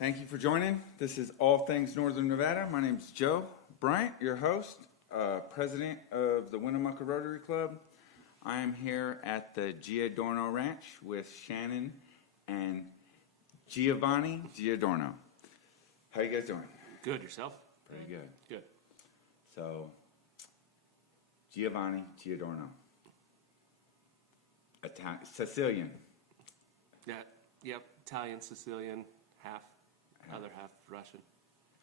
Thank you for joining. This is All Things Northern Nevada. My name is Joe Bryant, your host, president of the Winnemucca Rotary Club. I am here at the Giordano Ranch with Shannon and Giovanni Giordano. How you guys doing? Good. Yourself? Pretty good. Good. So, Giovanni Giordano. Sicilian. Yeah. Yep. Italian, Sicilian, half. Other half Russian.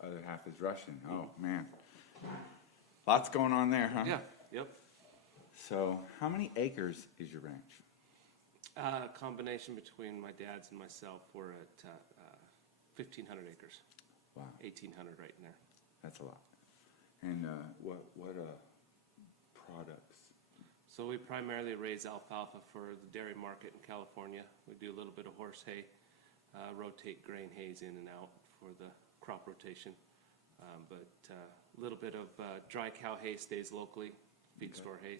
Other half is Russian. Oh, man. Lots going on there, huh? Yeah. Yep. So, how many acres is your ranch? A combination between my dad's and myself. We're at 1,500 acres. Wow. 1,800 right in there. That's a lot. And what products? So we primarily raise alfalfa for the dairy market in California. We do a little bit of horse hay, rotate grain hays in and out for the crop rotation. But a little bit of dry cow hay stays locally, feed store hay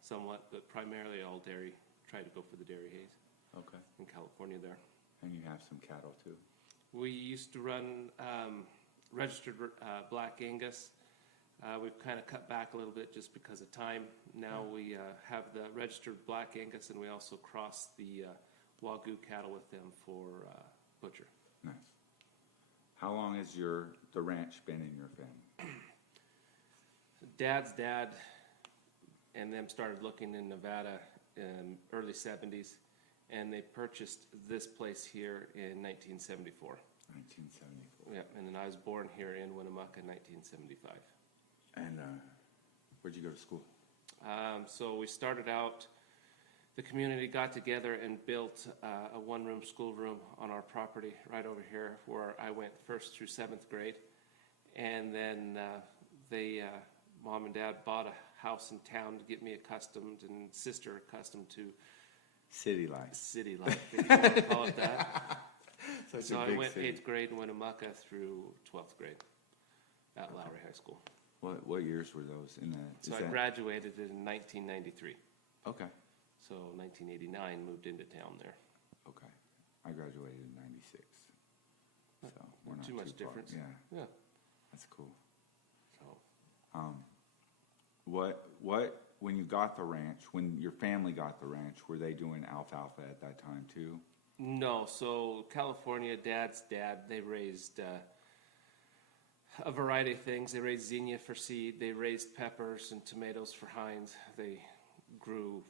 somewhat, but primarily all dairy. Try to go for the dairy hays. Okay. In California there. And you have some cattle too? We used to run registered Black Angus. We've kind of cut back a little bit just because of time. Now we have the registered Black Angus, and we also cross the Wagyu cattle with them for butcher. Nice. How long has the ranch been in your family? Dad's dad and them started looking in Nevada in early 70s, and they purchased this place here in 1974. 1974. Yeah, and then I was born here in Winnemucca in 1975. And where'd you go to school? So we started out, the community got together and built a one-room schoolroom on our property right over here where I went 1st through 7th grade. And then mom and dad bought a house in town to get me accustomed and sister accustomed to City life. City life, if you want to call it that. So I went city. 8th grade in Winnemucca through 12th grade at Lowry High School. What years were those? So I graduated in 1993. Okay. So 1989 moved into town there. Okay. I graduated in 96. So we're not too much far. difference. Yeah. Yeah. That's cool. So When you got the ranch, when your family got the ranch, were they doing alfalfa at that time too? no, so California, dad's dad, they raised a variety of things. They raised zinnia for seed. They raised peppers and tomatoes for Heinz. They grew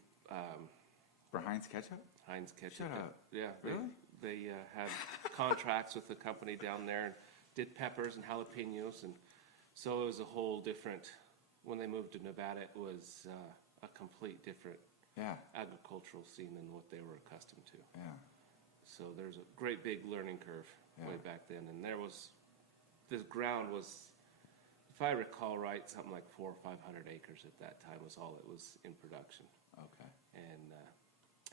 For Heinz ketchup? Heinz ketchup. Shut up. Yeah. Really? They had contracts with the company down there and did peppers and jalapenos, and so it was a whole different. When they moved to Nevada, it was a complete different agricultural scene than what they were accustomed to. Yeah. So there's a great big learning curve way back then, and this ground was, if I recall right, something like 400 or 500 acres at that time was all it was in production. Okay.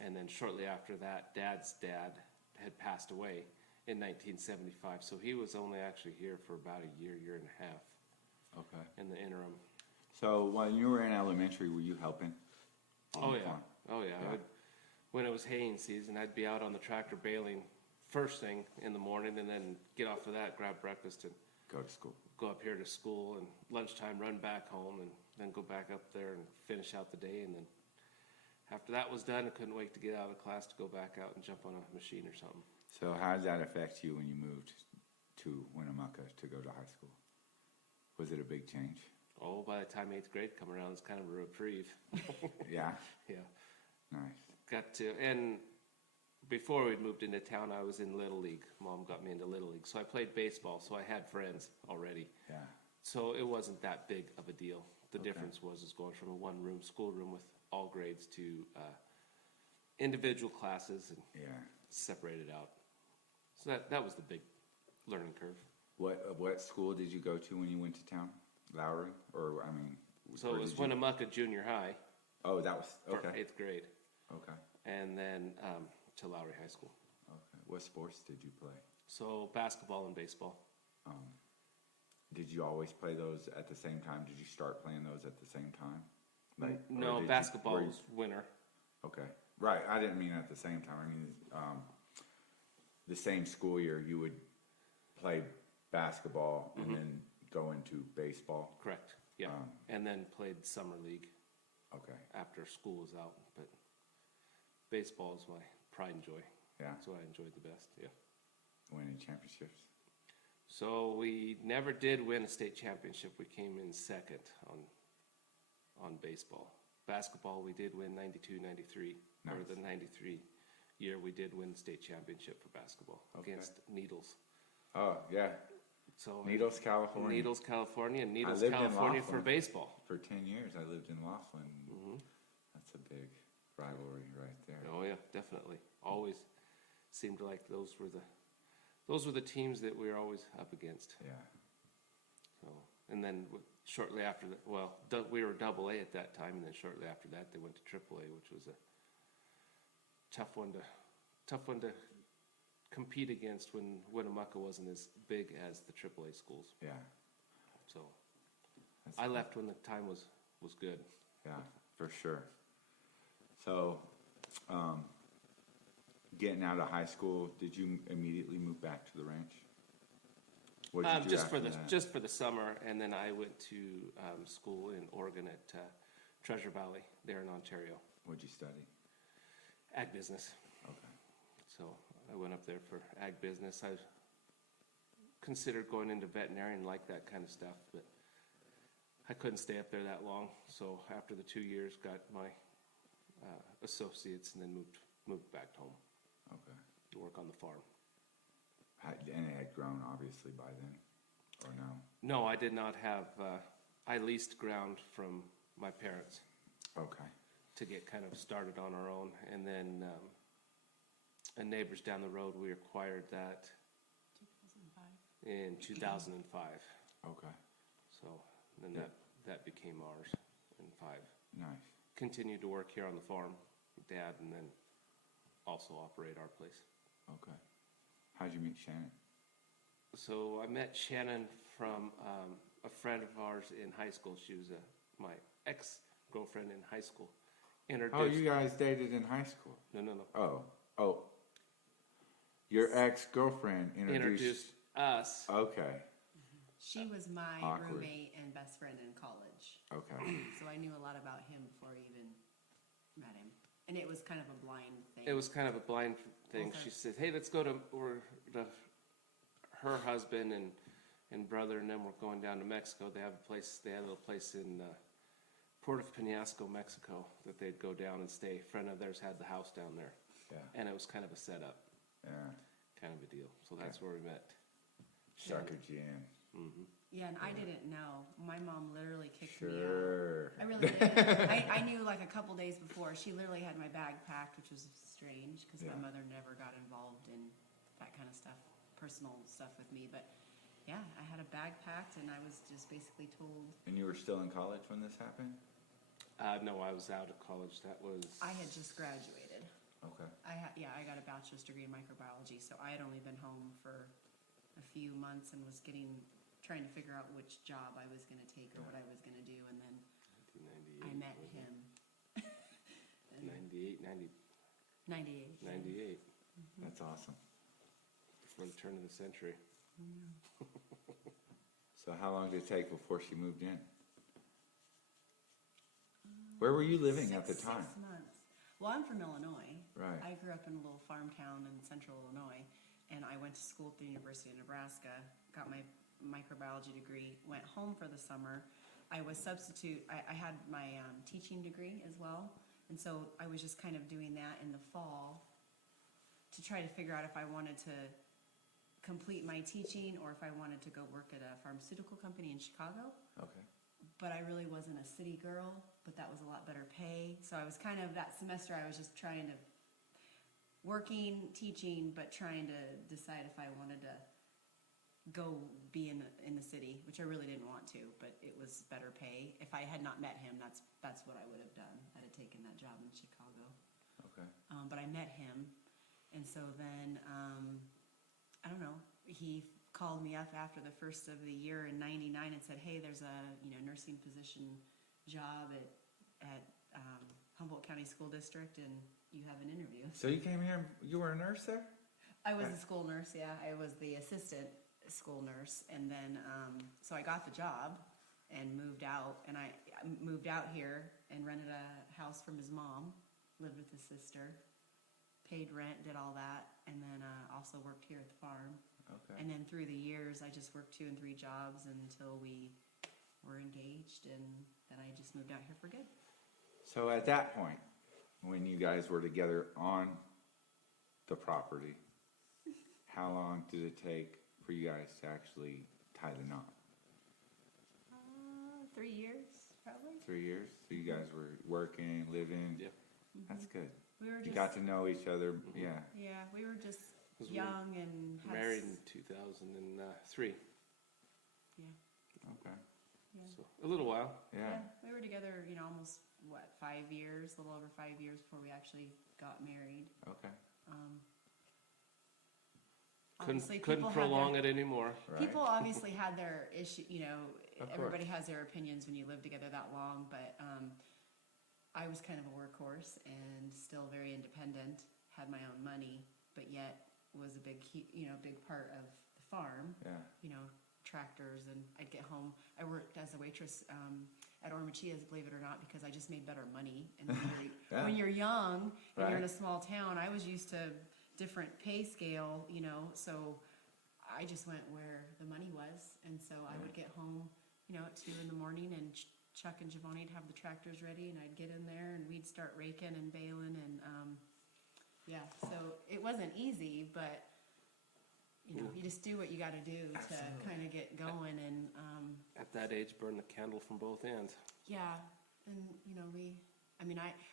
And then shortly after that, Dad's dad had passed away in 1975, so he was only actually here for about a year and a half. Okay. In the interim. So when you were in elementary, were you helping? Oh yeah. When it was haying season, I'd be out on the tractor baling first thing in the morning, and then get off of that, grab breakfast, and Go to school. go up here to school, and lunchtime run back home, and then go back up there and finish out the day. And then after that was done, I couldn't wait to get out of class to go back out and jump on a machine or something. So how did that affect you when you moved to Winnemucca to go to high school? Was it a big change? Oh, by the time 8th grade come around, it's kind of a reprieve. Yeah? Yeah. Nice. Got to, and before we moved into town, I was in Little League. Mom got me into Little League. So I played baseball, so I had friends already. Yeah. So it wasn't that big of a deal. The difference was going from a one-room schoolroom with all grades to individual classes and separated out. So that was the big learning curve. What school did you go to when you went to town? Lowry? So it was Winnemucca Junior High. Oh, that was, okay. For 8th grade. Okay. And then to Lowry High School. Okay. What sports did you play? So basketball and baseball. Did you always play those at the same time? Did you start playing those at the same time? No, basketball was winter. Okay. Right. I didn't mean at the same time. I mean, the same school year, you would play basketball and then go into baseball. Correct, yeah. And then played summer league Okay. after school was out. But baseball is my pride and joy. Yeah. That's what I enjoyed the best, yeah. Winning championships. So we never did win a state championship. We came in second on baseball. Basketball, we did win 92, 93. Nice. Or the 93 year, we did win the state championship for basketball against Needles. Oh, yeah. So Needles, California. Needles, California, and Needles, lived in California for Laughlin. baseball. For 10 years, I lived in Laughlin. That's a big rivalry right there. Oh yeah, definitely. Always seemed like those were the teams that we were always up against. Yeah. So, and then shortly after that, well, we were Double A at that time, and then shortly after that, they went to Triple A, which was a tough one to compete against when Winnemucca wasn't as big as the Triple A schools. Yeah. So That's I cool. left when the time was good. Yeah, for sure. So, getting out of high school, did you immediately move back to the ranch? What did you do Just after for the that? just for the summer, and then I went to school in Oregon at Treasure Valley, there in Ontario, What'd you study? ag business. Okay. So I went up there for ag business. I considered going into veterinarian, like that kind of stuff, but I couldn't stay up there that long. So after the 2 years, got my associates, and then moved back home Okay. to work on the farm. And it had grown obviously by then, or no? No, I did not have. I leased ground from my parents Okay. to get kind of started on our own, and then a neighbors down the road, we acquired that 2005. in 2005. Okay. So then that became ours in 5. Nice. Continued to work here on the farm with Dad, and then also operate our place. Okay. How'd you meet Shannon? So I met Shannon from a friend of ours in high school. She was my ex-girlfriend in high school. Introduced. Oh, you guys dated in high school? No. Oh. Your ex-girlfriend Introduced us. Okay. She was my Awkward. roommate and best friend in college. Okay. So I knew a lot about him before I even met him. And it was kind of a blind thing. It was kind of a blind thing. Okay. She said, "Hey, let's go to her husband and brother, and then we're going down to Mexico. They have a place. They had a little place in Port of Penasco, Mexico, that they'd go down and stay. A friend of theirs had the house down there, Yeah. and it was kind of a setup, Yeah. kind of a deal. So that's where we met. Suckered you in. Yeah, and I didn't know. My mom literally kicked me out. Sure. I really didn't. I knew like a couple days before. She literally had my bag packed, which was strange because Yeah. my mother never got involved in that kind of stuff, personal stuff with me. But yeah, I had a bag packed and I was just basically told. And you were still in college when this happened? No, I was out of college. That was. I had just graduated. Okay. I got a bachelor's degree in microbiology, so I had only been home for a few months and was trying to figure out which job I was going to take or what I was going to do, and then 1998, I met him. 98, 98. 98, That's awesome. before the turn of the century. So how long did it take before she moved in? Where were you living at the time? 6 months. Well, I'm from Illinois. Right. I grew up in a little farm town in central Illinois, and I went to school at the University of Nebraska, got my microbiology degree, went home for the summer. I was I had my teaching degree as well, and so I was just kind of doing that in the fall to try to figure out if I wanted to complete my teaching or if I wanted to go work at a pharmaceutical company in Chicago. Okay. But I really wasn't a city girl, but that was a lot better pay. So I was kind of, that semester I was just trying to, working, teaching, but trying to decide if I wanted to go be in the city, which I really didn't want to, but it was better pay. If I had not met him, that's what I would have done. I'd have taken that job in Chicago. Okay. But I met him, and so then, I don't know, he called me up after the first of the year in '99 and said, "Hey, there's a nursing position job at Humboldt County School District, and you have an interview." So you came here, you were a nurse there? I was a school nurse, yeah. I was the assistant school nurse, and then so I got the job and moved out, and I moved out here and rented a house from his mom, lived with his sister, paid rent, did all that, and then also worked here at the farm. Okay. And then through the years, I just worked 2 and 3 jobs until we were engaged, and then I just moved out here for good. So at that point, when you guys were together on the property, how long did it take for you guys to actually tie the knot? 3 years, probably. 3 years? So you guys were working, living? Yeah. That's good. We were You just, got to know each other, yeah. yeah, we were just 'Cause we young and had Married in 2003, yeah, Okay, yeah. so a little while. yeah. We were together, almost 5 years, a little over 5 years before we actually got married. Okay, Obviously, Couldn't people had prolong their, it anymore. right. people obviously had their issue. Of Everybody course. has their opinions when you live together that long, but I was kind of a workhorse and still very independent. Had my own money, but yet was a big part of the farm. Yeah, Tractors, and I'd get home. I worked as a waitress at Ormachia's, believe it or not, because I just made better money. And Yeah. when you're young and you're in a Right. small town, I was used to different pay scale, so I just went where the money was. And so I would get home, at 2 in the morning, and Chuck and Giovanni would have the tractors ready, and I'd get in there and we'd start raking and baling, and yeah, so it wasn't easy, but you just do what you got to do to kind of get going. And At that age, burn the candle from both ends. yeah, and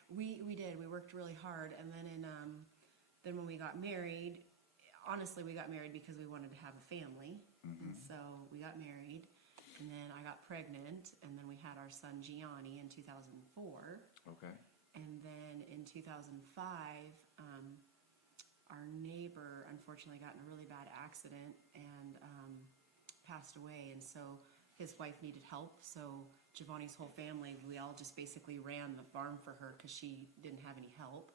we did. We worked really hard, and then when we got married, honestly, we got married because we wanted to have a family, and so we got married, and then I got pregnant, and then we had our son Gianni in 2004, okay. and then in 2005, our neighbor unfortunately got in a really bad accident and passed away, and so his wife needed help, so Giovanni's whole family, we all just basically ran the farm for her because she didn't have any help.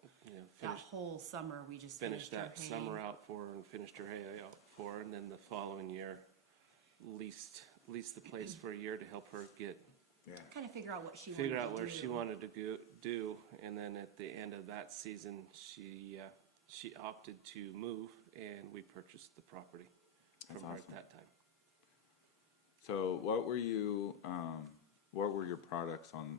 That whole summer, we just Finished our that hay. summer out for her and finished her hay out for her, and then the following year leased the place for a year to help her get Yeah, Kind of figure out what she figure wanted out to where do. she wanted to do, and then at the end of that season, she opted to move, and we purchased the property from That's her awesome. at that time. so what were your products on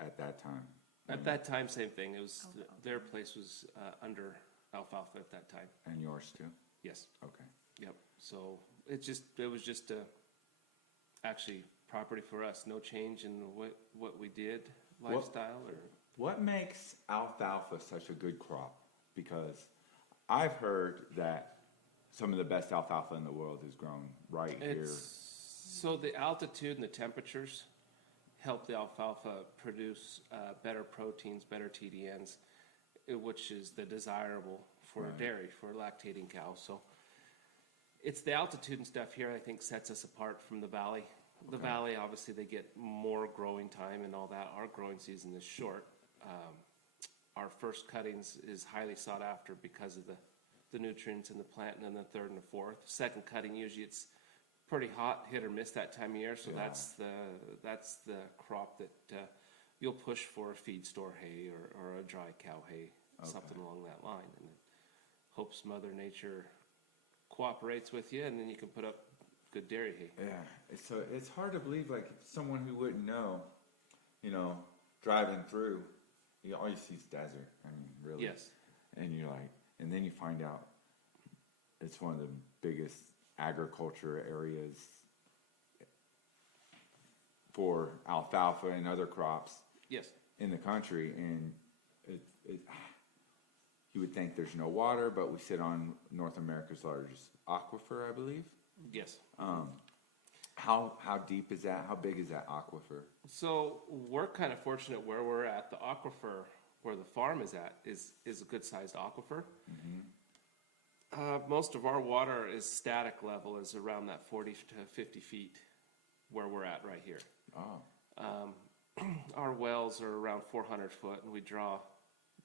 at that time? At that time, same thing. It was Alfalfa. their place was under Alfalfa at that time. And yours too? Yes. Okay. Yep. So it was just actually property for us. No change in what we did, lifestyle or. What makes alfalfa such a good crop? Because I've heard that some of the best alfalfa in the world is grown right here. So the altitude and the temperatures help the alfalfa produce better proteins, better TDNs, which is the desirable for Right. dairy, for lactating cows. So it's the altitude and stuff here I think sets us apart from the valley. The Okay. valley, obviously, they get more growing time and all that. Our growing season is short. Our first cuttings is highly sought after because of the nutrients in the plant, and then the third and the fourth. Second cutting, usually it's pretty hot, hit or miss that time of year, so Yeah. that's the crop that you'll push for a feed store hay or a dry cow hay, something Okay. along that line, and then hopes Mother Nature cooperates with you, and then you can put up good dairy hay. Yeah, so it's hard to believe, like, someone who wouldn't know, driving through, all you see is desert. I mean, really. Yes. And you're like, and then you find out it's one of the biggest agriculture areas for alfalfa and other crops Yes. in the country, and you would think there's no water, but we sit on North America's largest aquifer, I believe. Yes. How deep is that? How big is that aquifer? So we're kind of fortunate where we're at. The aquifer where the farm is at is a good sized aquifer. Most of our water is static level, is around that 40 to 50 feet where we're at right here. Oh, Our wells are around 400 foot, and we draw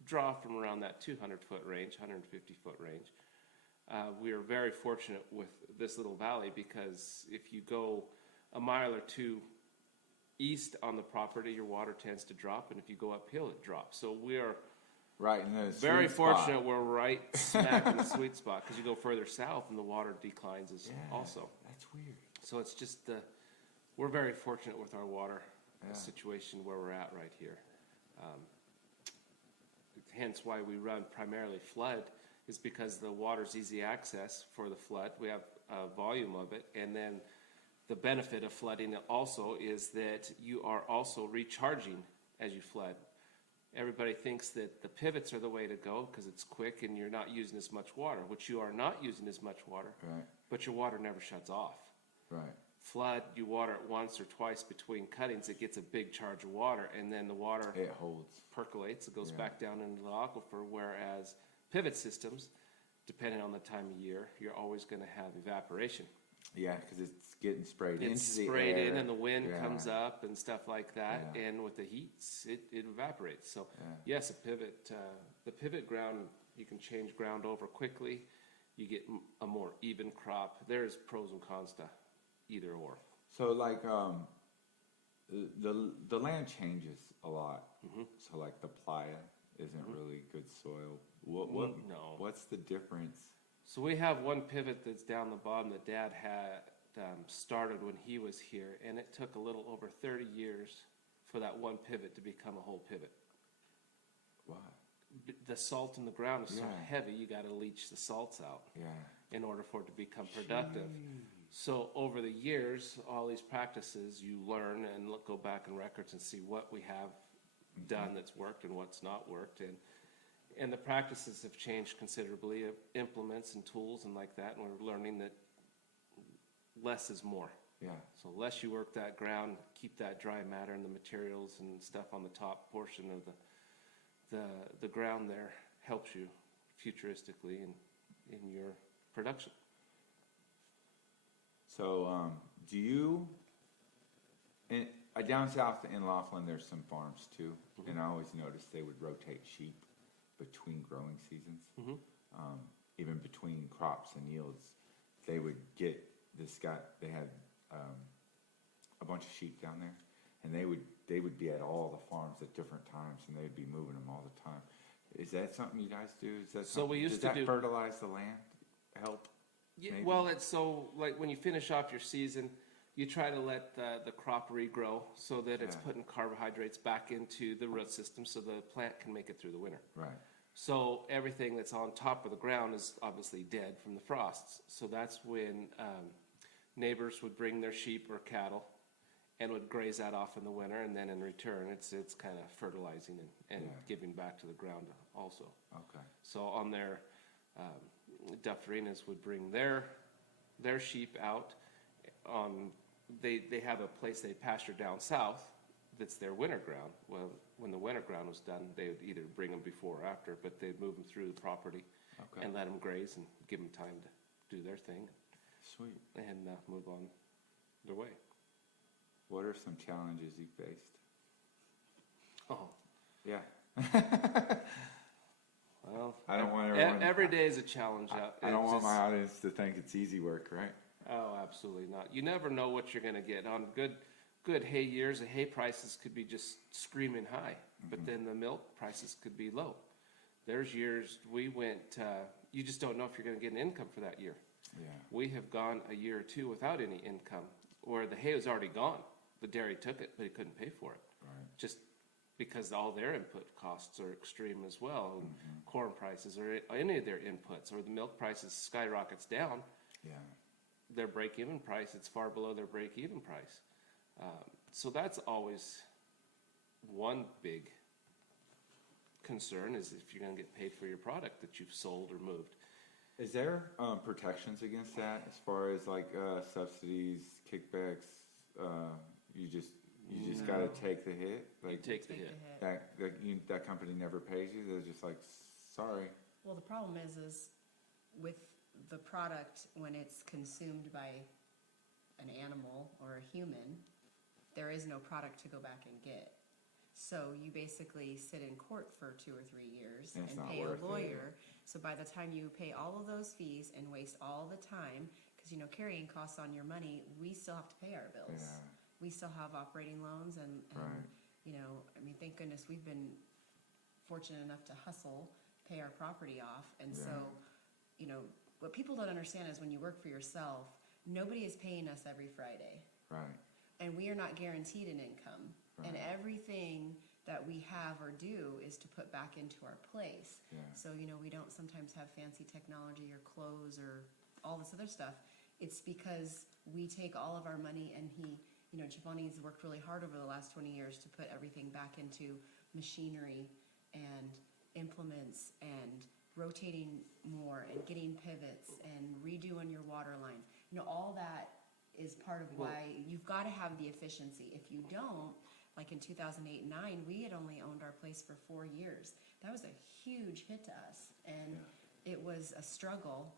from around that 200 foot range, 150 foot range. We are very fortunate with this little valley because if you go a mile or two east on the property, your water tends to drop, and if you go uphill, it drops. So we are Right in the very sweet spot. fortunate. We're right smack in the sweet spot because you go further south and the water declines also. That's weird. So it's just we're very fortunate with our water Yeah. situation where we're at right here. Hence why we run primarily flood is because the water's easy access for the flood. We have a volume of it, and then the benefit of flooding also is that you are also recharging as you flood. Everybody thinks that the pivots are the way to go because it's quick and you're not using as much water, which you are not using as much water, Right. but your water never shuts off. Right. Flood, you water it once or twice between cuttings, it gets a big charge of water, and then the water It holds. percolates, it goes Yeah. back down into the aquifer, whereas pivot systems, depending on the time of year, you're always going to have evaporation. Yeah, because it's getting sprayed It's into sprayed the air. in and the wind Yeah. comes up and stuff like that, Yeah. and with the heat, it evaporates. So Yeah. yes, the pivot ground, you can change ground over quickly, you get a more even crop. There's pros and cons to either or. So like the land changes a lot. Mm-hmm. So like the playa isn't really good soil. No. What's the difference? So we have one pivot that's down the bottom that Dad had started when he was here, and it took a little over 30 years for that one pivot to become a whole pivot. Why? The salt in the ground is so Yeah. heavy, you got to leach the salts out Yeah. in order for it to become productive. So over the years, all these practices you learn and go back in records and see what we have done that's worked and what's not worked, and the practices have changed considerably, implements and tools and like that, and we're learning that less is more. Yeah. So less you work that ground, keep that dry matter and the materials and stuff on the top portion of the ground there helps you futuristically in your production. So do you? Down south in Laughlin, there's some farms too, and I always noticed they would rotate sheep between growing seasons, even between crops and yields. They would get this guy. They had a bunch of sheep down there, and they would be at all the farms at different times, and they'd be moving them all the time. Is that something you guys do? Is that So we used does to that do- fertilize the land? Help? Yeah, Maybe. well, it's so like when you finish off your season, you try to let the crop regrow so that it's Yeah. putting carbohydrates back into the root system so the plant can make it through the winter. Right. So everything that's on top of the ground is obviously dead from the frosts. So that's when neighbors would bring their sheep or cattle and would graze that off in the winter, and then in return, it's kind of fertilizing and Yeah. giving back to the ground also. Okay. So on their dufferinas would bring their sheep out. They have a place they pasture down south that's their winter ground. Well, when the winter ground was done, they would either bring them before or after, but they'd move them through the property Okay. and let them graze and give them time to do their thing Sweet. and move on their way. What are some challenges you faced? Oh, Yeah. well, I don't want everyone- every day is a challenge. I don't want my audience to think it's easy work, right? Oh, absolutely not. You never know what you're going to get. On good hay years, the hay prices could be just screaming high, but then the milk prices could be low. There's years we went, you just don't know if you're going to get an income for that year. Yeah. We have gone a year or two without any income, where the hay was already gone. The dairy took it, but he couldn't pay for it. Right. Just because all their input costs are extreme as well, and corn prices or any of their inputs, or the milk prices skyrockets down. Yeah. Their break-even price, it's far below their break-even price. So that's always one big concern, is if you're going to get paid for your product that you've sold or moved. Is there protections against that as far as like subsidies, kickbacks? You just got to take the hit. You Like take the hit. that company never pays you. They're just like, sorry. Well, the problem is with the product, when it's consumed by an animal or a human, there is no product to go back and get. So you basically sit in court for 2 or 3 years And it's and not pay worth a it. lawyer So by the time you pay all of those fees and waste all the time, because carrying costs on your money, we still have to pay our bills. Yeah. We still have operating loans, and Right. I mean, thank goodness we've been fortunate enough to hustle, pay our property off, and so, what people don't understand is when you work for yourself, nobody is paying us every Friday. Right. And we are not guaranteed an income. Right. And everything that we have or do is to put back into our place. Yeah. So, we don't sometimes have fancy technology or clothes or all this other stuff. It's because we take all of our money, and Giovanni's worked really hard over the last 20 years to put everything back into machinery and implements and rotating more and getting pivots and redoing your water lines. All that is part of why you've got to have the efficiency. If you don't, like in 2008 and 2009, we had only owned our place for 4 years. That was a huge hit to us, and it was a struggle.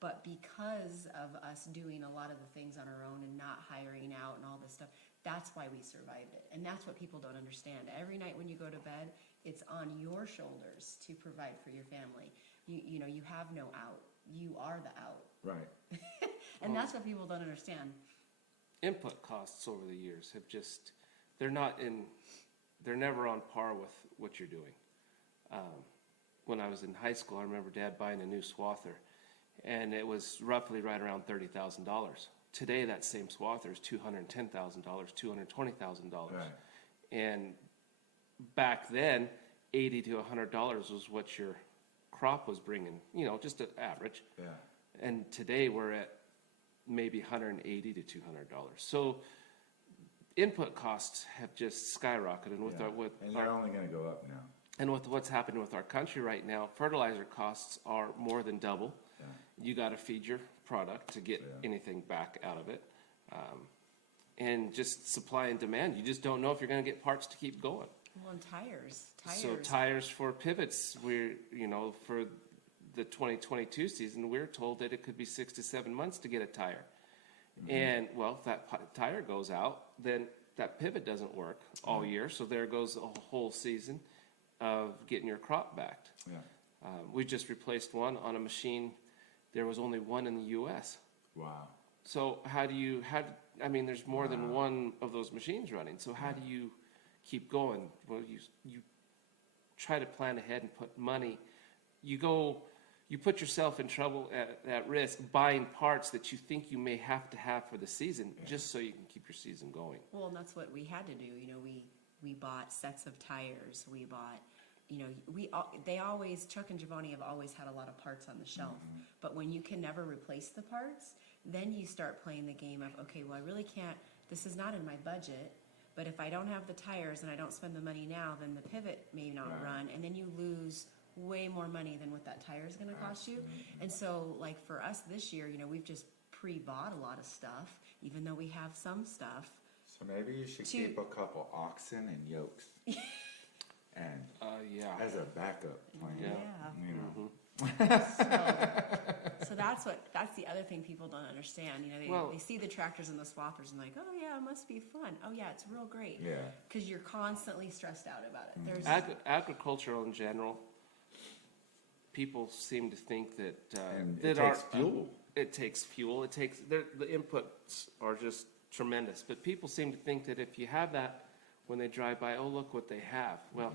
But because of us doing a lot of the things on our own and not hiring out and all this stuff, that's why we survived it. And that's what people don't understand. Every night when you go to bed, it's on your shoulders to provide for your family. You have no out. You are the out. Right. And that's what people don't understand. Input costs over the years have just, they're never on par with what you're doing. When I was in high school, I remember Dad buying a new swather, and it was roughly right around $30,000. Today, that same swather is $210,000, $220,000. Right. And back then, $80 to $100 was what your crop was bringing, just an average. Yeah. And today we're at maybe $180 to $200. So input costs have just skyrocketed with And they're only going to go up now. and with what's happening with our country right now. Fertilizer costs are more than double. Yeah. You got to feed your product to get anything back out of it. And just supply and demand. You just don't know if you're going to get parts to keep going. Well, and tires. So tires for pivots, for the 2022 season, we're told that it could be 6 to 7 months to get a tire. Mm-hmm. And if that tire goes out, then that pivot doesn't work all year. So there goes a whole season of getting your crop back. Yeah. We just replaced one on a machine. There was only one in the U.S. Wow. So there's more than one of those machines running. So how do you keep going? Well, you try to plan ahead and put money. You put yourself in trouble at risk buying parts that you think you may have to have for the season just so you can keep your season going. Well, and that's what we had to do. We bought sets of tires. We bought, Chuck and Giovanni have always had a lot of parts on the shelf. Mm-hmm. But when you can never replace the parts, then you start playing the game of, okay, well, I really can't, this is not in my budget, but if I don't have the tires and I don't spend the money now, then the pivot may not run, and then you lose way more money than what that tire is going to cost you. And so, like for us this year, we've just pre-bought a lot of stuff, even though we have some stuff. So maybe you should keep a couple oxen and yokes. And as a backup plan. So that's the other thing people don't understand. They see the tractors and the swathers and like, oh yeah, it must be fun. Oh yeah, it's real great. Yeah. Because you're constantly stressed out about it. There's agricultural in general. People seem to think that it takes fuel. It takes fuel. The inputs are just tremendous. But people seem to think that if you have that when they drive by, oh look what they have. Well.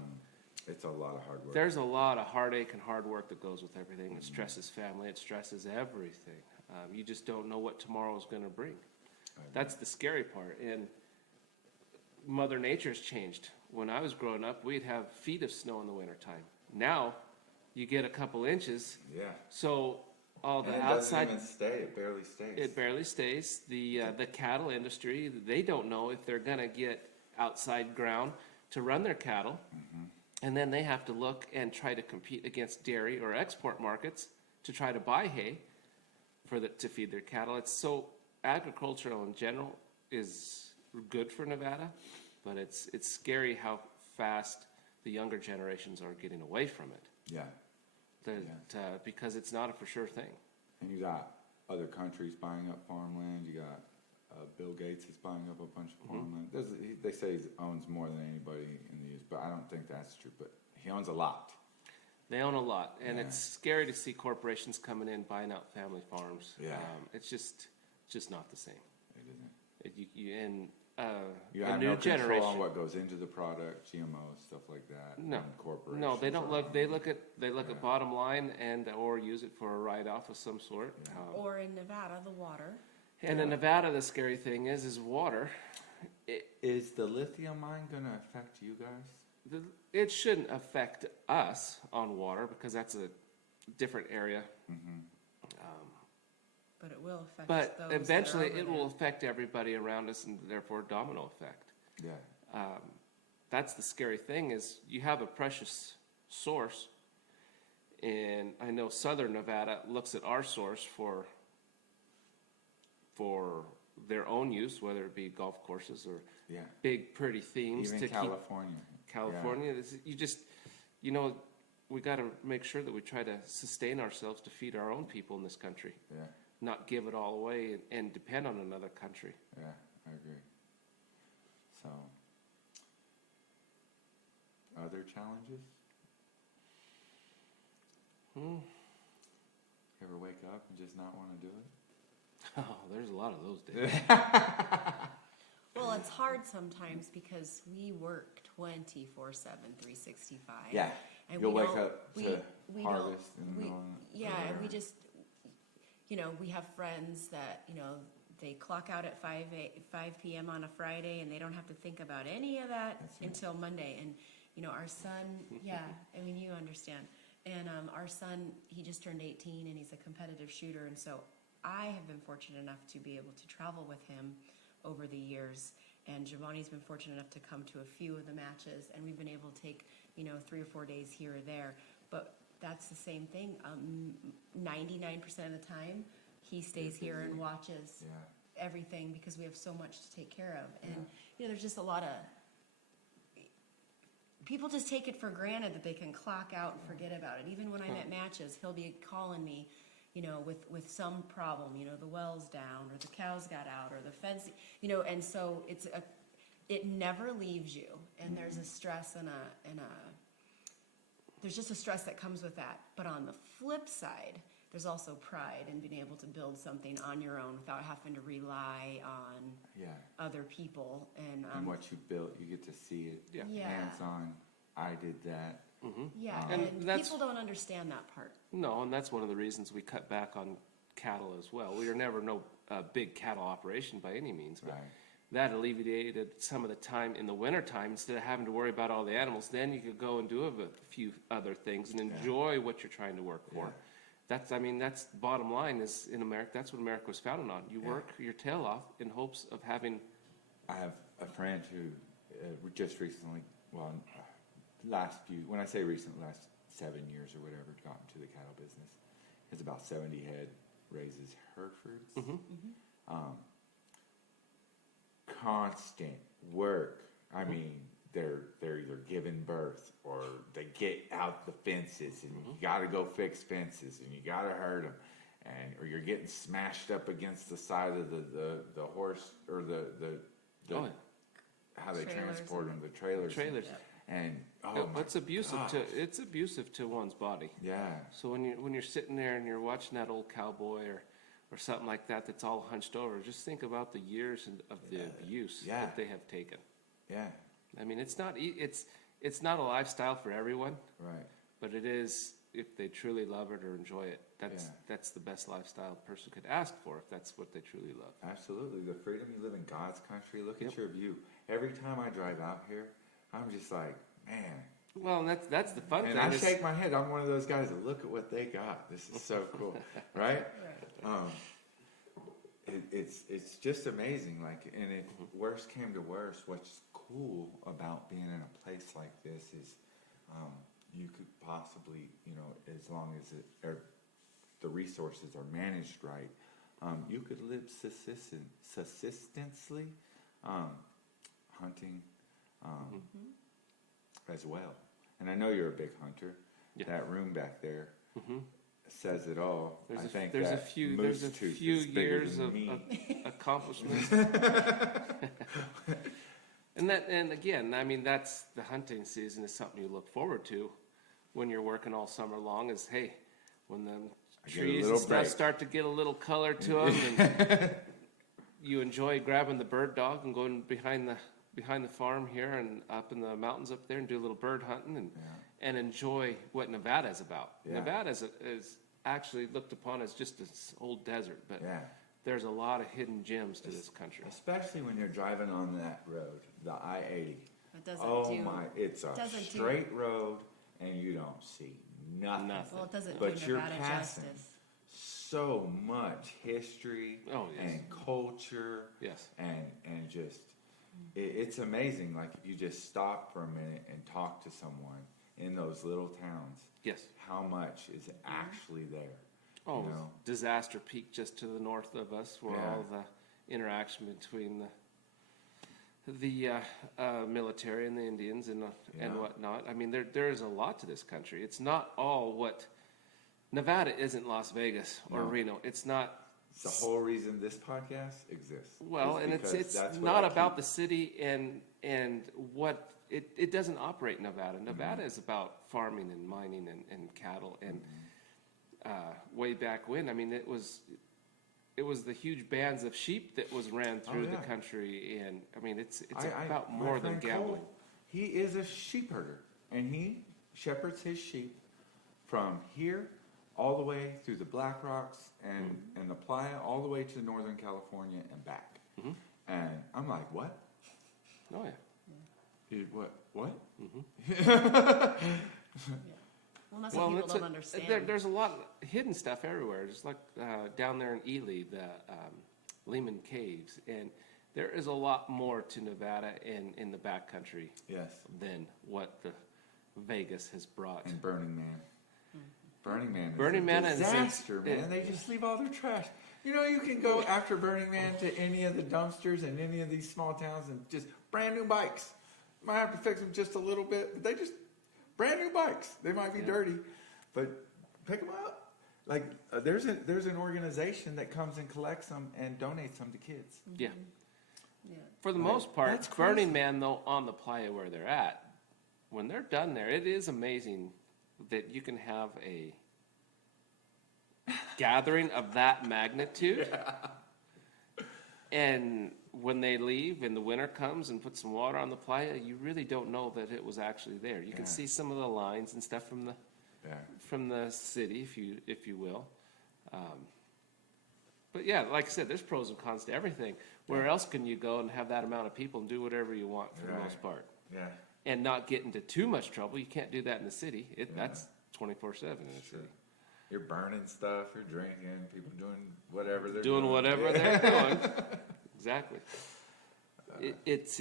It's a lot of hard work. There's a lot of heartache and hard work that goes with everything. It stresses family. It stresses everything. You just don't know what tomorrow is going to bring. That's the scary part. And Mother Nature's changed. When I was growing up, we'd have feet of snow in the wintertime. Now, you get a couple inches. Yeah. So all the it outside. Doesn't even stay. It barely stays. It barely stays. The cattle industry, they don't know if they're going to get outside ground to run their cattle. Mm-hmm. And then they have to look and try to compete against dairy or export markets to try to buy hay to feed their cattle. It's so agricultural in general is good for Nevada, but it's scary how fast the younger generations are getting away from it. Yeah. Because it's not a for sure thing. And you got other countries buying up farmland. You got Bill Gates is buying up a bunch of farmland. They say he owns more than anybody in the U.S., but I don't think that's true. But he owns a lot. They own a lot, and Yeah. it's scary to see corporations coming in, buying out family farms. Yeah. It's just not the same. It isn't. You A have new no control generation. on what goes into the product, GMOs, stuff like that. No, and corporations. no, they don't look. They look at Yeah. bottom line and or use it for a write-off of some sort. Yeah. Or in Nevada, the water. And in Nevada, the scary thing is water. Is the lithium mine going to affect you guys? It shouldn't affect us on water because that's a different area. But it will affect But those that are eventually, over it there. will affect everybody around us, and therefore, domino effect. Yeah. That's the scary thing is you have a precious source, and I know Southern Nevada looks at our source for their own use, whether it be golf courses or Yeah. big pretty themes Even to California. keep California. We got to make sure that we try to sustain ourselves to feed our own people in this country, Yeah. not give it all away and depend on another country. Yeah, I agree. So, other challenges? Ever wake up and just not want to do it? Oh, there's a lot of those days. Well, it's hard sometimes because we work 24/7, 365. Yeah. And You'll we wake don't- up we- to we harvest don't- and we- going. Yeah, and we just, we have friends that, they clock out at 5 p.m. on a Friday and they don't have to think about any of that That's right. until Monday. And, our son, yeah, I mean, you understand. And our son, he just turned 18 and he's a competitive shooter. And so I have been fortunate enough to be able to travel with him over the years. And Giovanni's been fortunate enough to come to a few of the matches. And we've been able to take, 3 or 4 days here or there. But that's the same thing. 99% of the time, he stays here and watches Yeah. everything because we have so much to take care of. And, there's just a lot of... People just take it for granted that they can clock out and forget about it. Even when I'm at matches, he'll be calling me, with some problem. The well's down, or the cows got out, or the fence. And so it never leaves you. And there's a stress and there's just a stress that comes with that. But on the flip side, there's also pride in being able to build something on your own without having to rely on Yeah. other people. And And what you built, you get to see it Yeah. hands on. I did that. yeah, And and that's- people don't understand that part. No, and that's one of the reasons we cut back on cattle as well. We were never no big cattle operation by any means, but Right. that alleviated some of the time in the wintertime. Instead of having to worry about all the animals, then you could go and do a few other things and enjoy what you're trying to work for. Yeah. That's bottom line is in America. That's what America was founded on. You work your tail off in hopes of having. I have a friend who just recently, when I say recent, last 7 years or whatever, got into the cattle business. Has about 70 head, raises Herefords. Constant work. I mean, they're either giving birth or they get out the fences, and you got to go fix fences, and you got to herd them, or you're getting smashed up against the side of the horse or the how they Trailers transport and them, the trailers. Trailers. And It's abusive gosh. it's abusive to one's body. Yeah. So when you're sitting there and you're watching that old cowboy or something like that that's all hunched over, just think about the years of the abuse that they have taken. Yeah. I mean, it's not a lifestyle for everyone, Right. but it is if they truly love it or enjoy it. That's the best lifestyle a person could ask for if that's what they truly love. Absolutely. The freedom you live in God's country. Look at your view. Every time I drive out here, I'm just like, man. Well, and that's the fun And thing. I is- shake my head. I'm one of those guys that look at what they got. This is so cool, right? It's just amazing. Like, and if worst came to worst, what's cool about being in a place like this is, you could possibly, as long as the resources are managed right, you could live subsistently, hunting, as well. And I know you're a big hunter. Yeah. That room back there says it all. There's I think there's a that few moose there's a tooth few is bigger years than of me. accomplishments. And again, I mean, that's the hunting season is something you look forward to, when you're working all summer long is, hey, when the I get a trees little and stuff break. start to get a little color to them, and you enjoy grabbing the bird dog and going behind the farm here and up in the mountains up there and do a little bird hunting and enjoy what Nevada is about. Yeah. Nevada is actually looked upon as just this old desert, but Yeah. there's a lot of hidden gems to this country. Especially when you're driving on that road, the I-80. It doesn't Oh do. my, it's a doesn't do- straight road and you don't see nothing. Nothing. Well, it doesn't But do you're Nevada passing justice. so much history Oh, yes. and culture Yes. and just, it's amazing. Like if you just stop for a minute and talk to someone in those little towns, Yes. how much is actually there. Oh, You know? Disaster Peak just to the north of us, where Yeah. all the interaction between the military and the Indians and Yeah. whatnot. I mean, there is a lot to this country. It's not all what Nevada isn't Las Vegas or No. Reno. It's not. It's the whole reason this podcast exists. Well, is and because it's that's what not I about keep- the city and what it doesn't operate in Nevada. Nevada is about farming and mining and cattle and way back when. I mean, it was the huge bands of sheep that was ran through the yeah. country, and I mean it's I- about my more than friend gambling. Cole, he is a sheep herder, and he shepherds his sheep from here all the way through the Black Rocks and the Playa, all the way to Northern California and back. Mhm. And I'm like, what? Oh yeah. Dude, what? Well, that's what people don't understand. There's a lot of hidden stuff everywhere. Just like down there in Ely, the Lehman Caves, and there is a lot more to Nevada and in the backcountry Yes. than what the Vegas has brought. And Burning Man. Burning Man is Burning a Man is disaster, man. They just leave all their trash. You know, you can go after Burning Man to any of the dumpsters in any of these small towns and just brand new bikes. Might have to fix them just a little bit, but they just brand new bikes. They might be dirty, but pick them up. Like there's an organization that comes and collects them and donates them to kids. Yeah. Yeah. For the Right. most part, That's Burning crazy. Man, though, on the playa where they're at, when they're done there, it is amazing that you can have a gathering of that magnitude. And when they leave and the winter comes and put some water on the playa, you really don't know that it was actually there. You can Yeah. see some of the lines and stuff Yeah. from the city, if you will. But yeah, like I said, there's pros and cons to everything. Where else can you go and have that amount of people and do whatever you want for the most Right. part? Yeah. And not get into too much trouble? You can't do that in the city. That's 24/7 in the Sure. city. You're burning stuff, you're drinking, people doing whatever they're Doing whatever they're doing. Exactly. It's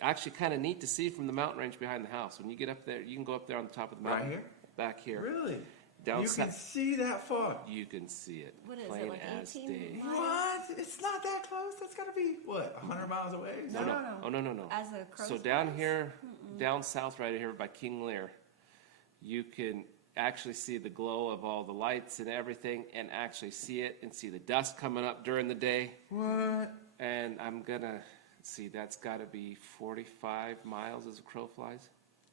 actually kind of neat to see from the mountain range behind the house. When you get up there, you can go up there on the top of the Right mountain. here? Back here. Really? Down You can south. see that far? You can see it. What is it, plain like as 18 day. miles? What? It's not that close. That's got to be, what, 100 miles away? No, no. Oh, no. As a crow So down flies. here, down south right here by King Lear, you can actually see the glow of all the lights and everything and actually see it and see the dust coming up during the day. What? And I'm gonna see, that's gotta be 45 miles as a crow flies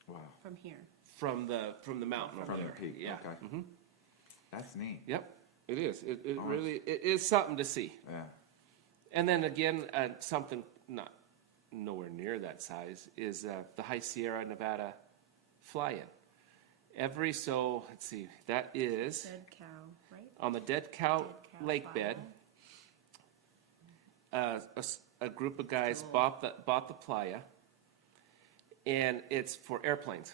Wow. From here. from the mountain over From the there. peak. Yeah. Okay. hmm That's neat. Yep. It is. It Almost. really, it is something to see. Yeah. And then again, something not nowhere near that size is the High Sierra Nevada fly-in. Let's see, that is Dead cow, right? on the Dead Cow Dead cow lake fly. bed. A group of guys Cool. bought the playa, and it's for airplanes.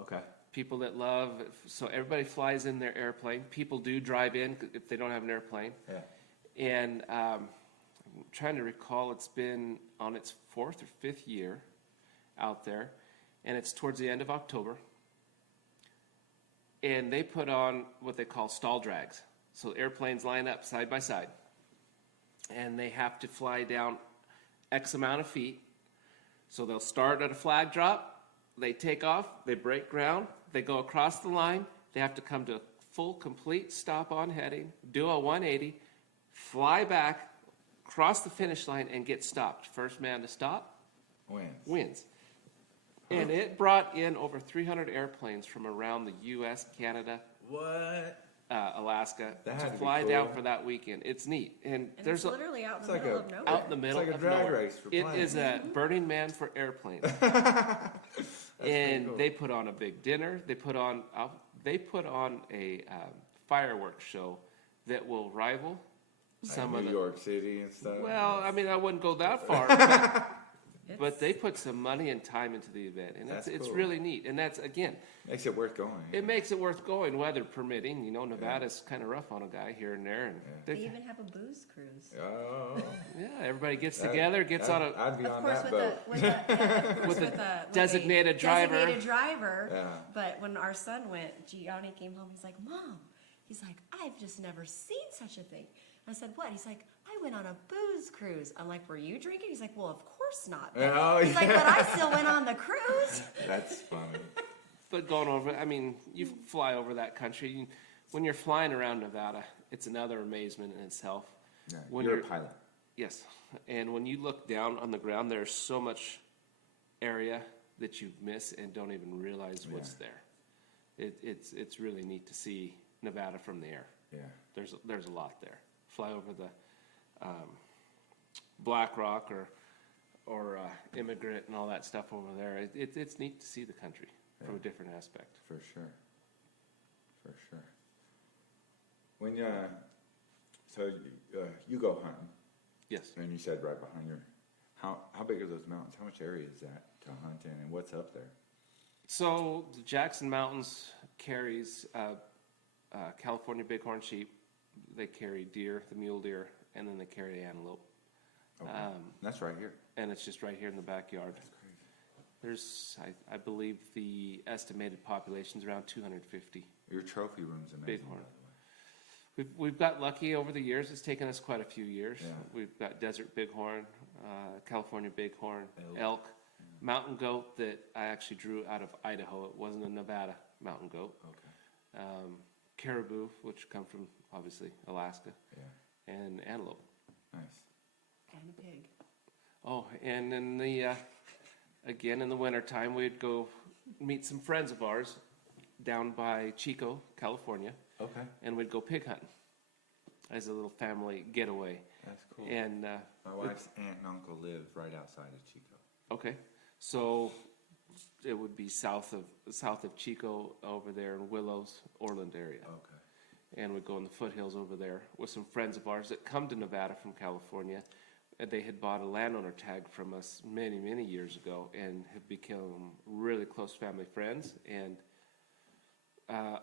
Okay. People that love, so everybody flies in their airplane. People do drive in if they don't have an airplane. Yeah. And I'm trying to recall, it's been on its 4th or 5th year out there, and it's towards the end of October. And they put on what they call stall drags. So airplanes line up side by side, and they have to fly down X amount of feet. So they'll start at a flag drop, they take off, they break ground, they go across the line, they have to come to a full, complete stop on heading, do a 180, fly back, cross the finish line, and get stopped. First man to stop Wins. wins. And it brought in over 300 airplanes from around the U.S., Canada, What? Alaska That to had to be fly cool. down for that weekend. It's neat. And And there's it's literally out in the it's like middle a- of nowhere. out in the middle It's like a of drag nowhere. race for It planes. is a Burning Man for airplanes. pretty And cool. they put on a big dinner. They put on a fireworks show that will rival some like of New the. York City and stuff. Well, I mean, I wouldn't go that far, but It's- they put some money and time into the event, and That's it's cool. really neat. And that's again, Makes it worth going. it makes it worth going, weather permitting. You know, Nevada's kind of rough on a guy here and there, and They even have a booze cruise. Oh. yeah, everybody gets together, gets on a I'd be Of on course, that with boat. a with a yeah, of course, With a with a designated driver. Designated driver. Yeah. But when our son went, Giovanni came home. He's like, "Mom," he's like, "I've just never seen such a thing." I said, "What?" He's like, "I went on a booze cruise." I'm like, "Were you drinking?" He's like, "Well, of course not." But, Oh, he's like, "But I still went on the cruise." That's funny. But going over, I mean, you fly over that country. When you're flying around Nevada, it's another amazement in itself. Yeah, When you're a pilot. Yes, and when you look down on the ground, there's so much area that you miss and don't even realize what's there. It's really neat to see Nevada from the air. Yeah. There's a lot there. Fly over the Black Rock or Immigrant and all that stuff over there. It's neat to see the country from a different aspect. For sure. For sure. When you go hunting, Yes. and you said right behind your, how big are those mountains? How much area is that to hunt in, and what's up there? So the Jackson Mountains carries California bighorn sheep. They carry deer, the mule deer, and then they carry antelope. Okay. That's right here. And it's just right here in the backyard. That's crazy. There's, I believe, the estimated population's around 250. Your trophy room's amazing. Bighorn. By the way. We've got lucky over the years. It's taken us quite a few years. Yeah. We've got desert bighorn, California bighorn, Elk. elk, mountain goat that I actually drew out of Idaho. It wasn't a Nevada mountain goat. Okay. Caribou, which come from obviously Alaska, Yeah. and antelope. Nice. And a pig. Oh, and in the again in the wintertime, we'd go meet some friends of ours down by Chico, California, Okay. and we'd go pig hunting as a little family getaway. That's cool. And My wife's aunt and uncle live right outside of Chico. okay, so it would be south of Chico over there in Willows, Orland area. Okay. And we'd go in the foothills over there with some friends of ours that come to Nevada from California. And they had bought a landowner tag from us many, many years ago and have become really close family friends and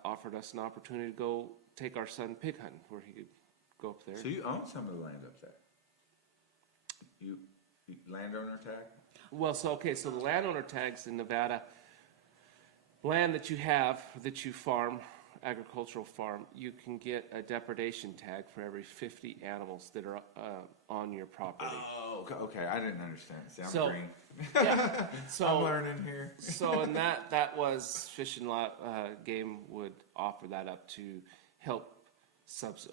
offered us an opportunity to go take our son pig hunting where he could go up there. So you own some of the land up there? You landowner tag? Well, so the landowner tags in Nevada, land that you have, that you farm, agricultural farm, you can get a depredation tag for every 50 animals that are on your property. Oh, okay. I didn't understand. See, I'm So- green. Yeah. I'm So, learning here. so in that was Fish and Game would offer that up to help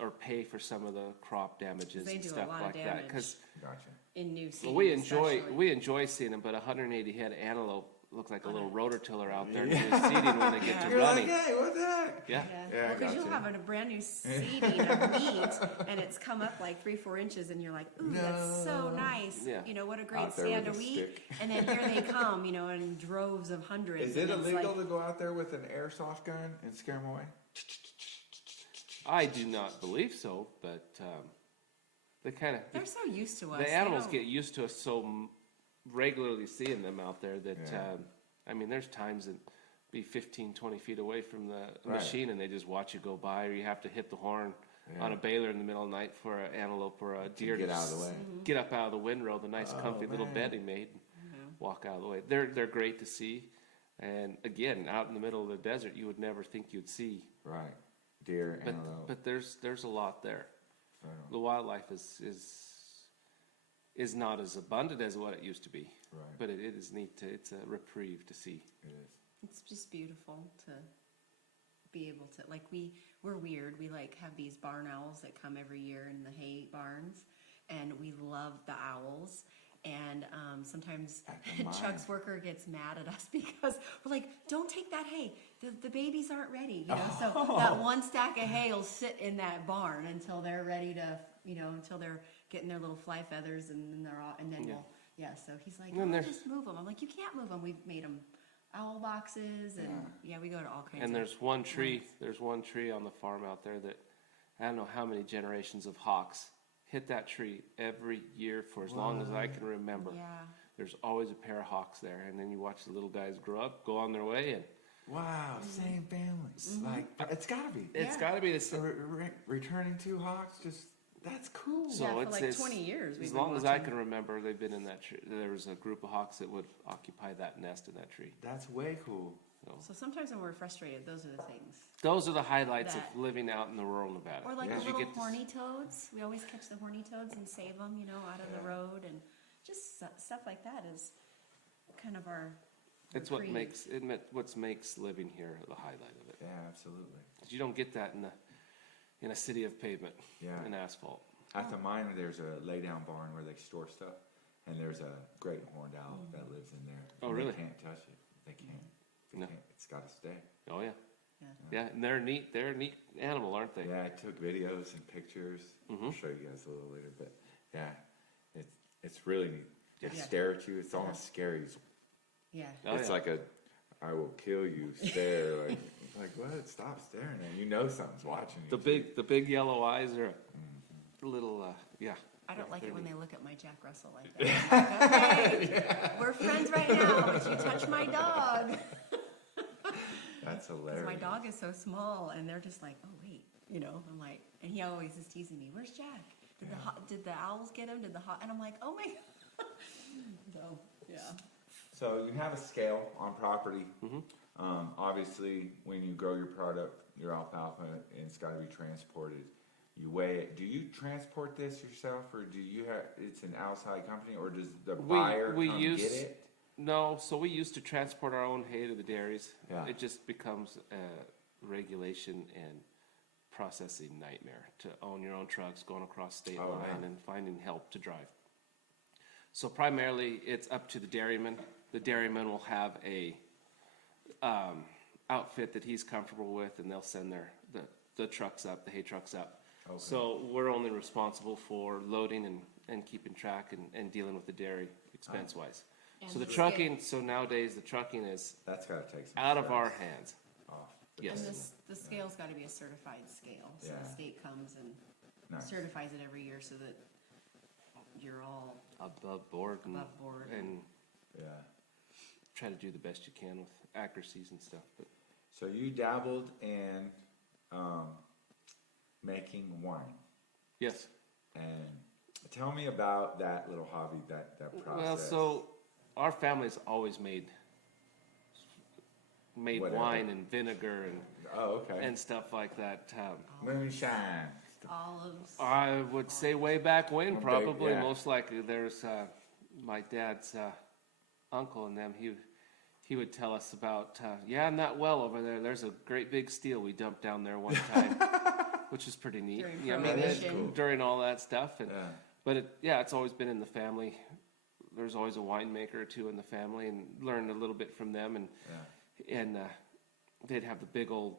or pay for some of the crop damages They and do a stuff lot of like that. damage. Because Gotcha. In new season. we especially. enjoy seeing them, but 180 head antelope look like a little rototiller out there Yeah. just seeding when they get to You're running. like, hey, what the heck? Yeah. Yeah, Yeah, I because you'll gotcha. have a brand new seeding of meat, and it's come up like 3-4 inches, and you're like, "Ooh, that's so nice." Yeah. You know what a great Out there stand with of a wheat. stick. And then here they come, you know, in droves of hundreds. Is it and it's illegal like, to go out there with an airsoft gun and scare them away? I do not believe so, but they kind of They're so used to us. the they animals don't- get used to us so regularly seeing them out there that Yeah. I mean, there's times that be 15, 20 feet away from the Right. machine and they just watch you go by, or you have to hit the horn on a Yeah. baler in the middle of the night for an antelope or a deer get to out of the way. get up out of the windrow, the nice Oh, comfy little man. bed he made, and walk out of the way. They're great to see, and again, out in the middle of the desert, you would never think you'd see, Right. Deer, but antelope. but there's a lot there. Right on. The wildlife is not as abundant as what it used to be. Right. But it is neat it's a reprieve to see. It is. It's just beautiful to be able to, like, we're weird. We like have these barn owls that come every year in the hay barns, and we love the owls. And sometimes At the mine. Chuck's worker gets mad at us because we're like, don't take that hay. The babies aren't ready. You know? So that one stack of hay will sit in that barn until they're ready to, until they're getting their little fly feathers, and then they're all, and then so he's like, And oh, there's- just move them. I'm like, you can't move them. We've made them owl boxes, and we go to all kinds And of. there's one tree. lengths. There's one tree on the farm out there that I don't know how many generations of hawks hit that tree every year for as long as I can remember. Yeah. There's always a pair of hawks there, and then you watch the little guys grow up, go on their way, and Wow, same families. Like, it's gotta be. it's got to be the So same. returning two hawks, that's cool. So Yeah, for it's- like it's- 20 years. We've As been long as I watching. can remember, they've been in that tree. There was a group of hawks that would occupy that nest in that tree. That's way cool. So sometimes when we're frustrated, those are the things. Those are the highlights That- of living out in the rural Nevada. Or like Yeah. the You little get to horny toads. We always catch the horny toads and save them, out of the road, and just stuff like that is kind of our. It's what reprieve. makes living here the highlight of it. Yeah, absolutely. 'Cause you don't get that in a city of pavement Yeah. and asphalt. At the mine, there's a lay-down barn where they store stuff, and there's a great horned owl that lives in there. Oh, And really? They can't touch it. They can't. They No. can't. It's gotta stay. Oh yeah, Yeah. yeah, and they're neat. They're a neat animal, aren't they? Yeah, I took videos and pictures. I'll Mhm. show you guys a little later, but yeah, it's really neat. They Yeah. stare at you. It's almost scary. Yeah. Oh, It's yeah. like I will kill you stare. like what? Stop staring at me. You know something's watching you. The big yellow eyes are a little yeah. I don't like They're it when neat. they look at my Jack Russell like that. I'm like, okay, we're friends right now, but you touch my dog. That's Because hilarious. my dog is so small, and they're just like, oh, wait. I'm like, and he always is teasing me, where's Jack? Did the owls get him? And I'm like, oh my God. So, yeah. So you have a scale on property. Mhm. Obviously, when you grow your product, your alfalfa, and it's got to be transported. You weigh it. Do you transport this yourself, or do you have? It's an outside company, or does the buyer we come use- get it? No, so we used to transport our own hay to the dairies. Yeah. It just becomes a regulation and processing nightmare to own your own trucks, going across state Oh, line yeah. and finding help to drive. So primarily, it's up to the dairyman. The dairyman will have a outfit that he's comfortable with, and they'll send the trucks up, the hay trucks up. Okay. So we're only responsible for loading and keeping track and dealing with the dairy expense-wise. And So the the trucking, so nowadays, the trucking is That's got to take some out of stress our hands. off. Yes. And the scale's got to be a certified scale. So Yeah. the state comes and Nice. certifies it every year so that you're all Above board above board. and Yeah. try to do the best you can with accuracies and stuff. But So you dabbled in making wine, yes. and tell me about that little hobby, that process. Well, so our family's always made Whatever. wine and vinegar Oh, okay. and stuff like that. Moonshine. Olives. I would say way back when, One day, probably, yeah. most likely. There's my dad's uncle and them. He would tell us about, in that well over there, there's a great big steel we dumped down there one time, which is pretty neat. During Yeah, I mean, Prohibition. Cool. during all that stuff, and Yeah. but it's always been in the family. There's always a winemaker or two in the family, and learned a little bit from them, and Yeah. they'd have the big old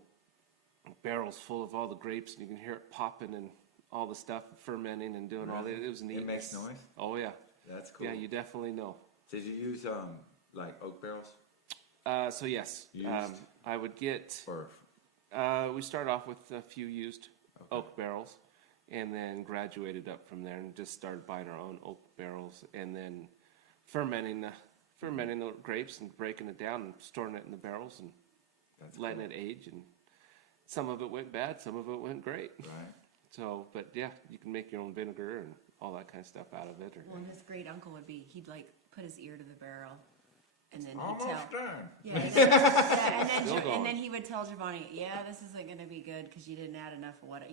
barrels full of all the grapes, and you can hear it popping and all the stuff fermenting and doing all that. It was neat. It makes noise. Oh yeah, That's cool. yeah, you definitely know. Did you use like oak barrels So yes, Used? I would get. or? We started off with a few used Okay. oak barrels, and then graduated up from there, and just started buying our own oak barrels, and then fermenting the grapes and breaking it down and storing it in the barrels and That's letting cool. it age. And some of it went bad, some of it went great. Right. So, but yeah, you can make your own vinegar and all that kind of stuff out of it. Or, Well, and his great uncle would be, he'd like put his ear to the barrel, and then he'd Almost tell. done. Yeah, and then, yeah, and, then Still Jo- going. and then he would tell Giovanni, yeah, this isn't going to be good because you didn't add enough of what,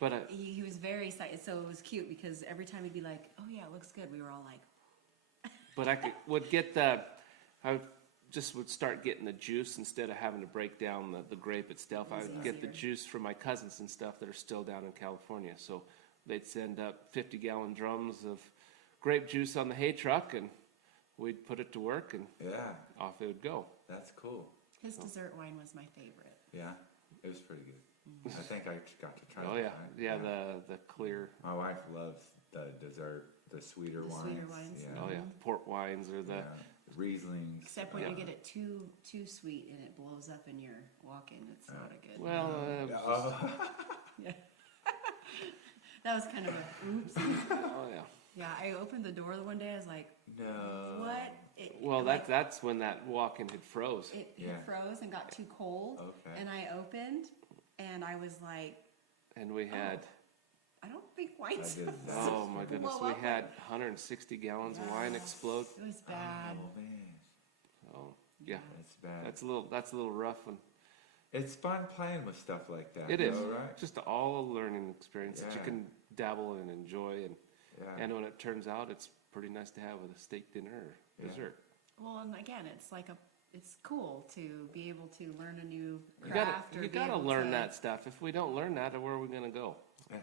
but He was very excited, so it was cute because every time he'd be like, oh yeah, it looks good, we were all like, would get would start getting the juice instead of having to break down the grape itself. I It's would get the easier. juice from my cousins and stuff that are still down in California. So they'd send up 50-gallon drums of grape juice on the hay truck, and we'd put it to work, and Yeah, off it would go. that's cool. His dessert wine was my favorite. Yeah, it was pretty good. I think I got to try Oh it. yeah, yeah. The clear. My wife loves the dessert, the sweeter The wines. sweeter wines. Yeah. Oh yeah, port wines or the. Yeah. Rieslings. Except when Yeah. you get it too sweet and it blows up in your walk-in, it's not a good. Well, Oh, Yeah. That was kind of a oops. oh yeah. Yeah, I opened the door one day. I was like, no. "What?" It, Well, like, that's when that walk-in had froze. it Yeah. froze and got too cold. Okay. And I opened, and I was like, And we had, "I don't think wine's." That is- oh my goodness, blow we up. had 160 gallons of wine explode. It was bad. Oh, man. Oh yeah, That's bad. that's a little rough one. It's fun playing with stuff like that. It is though, right? just all a learning experience that you Yeah. can dabble and enjoy, Yeah. and when it turns out, it's pretty nice to have with a steak dinner or Yeah. dessert. Well, and again, it's cool to be able to learn a new You craft. gotta, or you be gotta able learn to- that stuff. If we don't learn that, where are we gonna go? Yeah.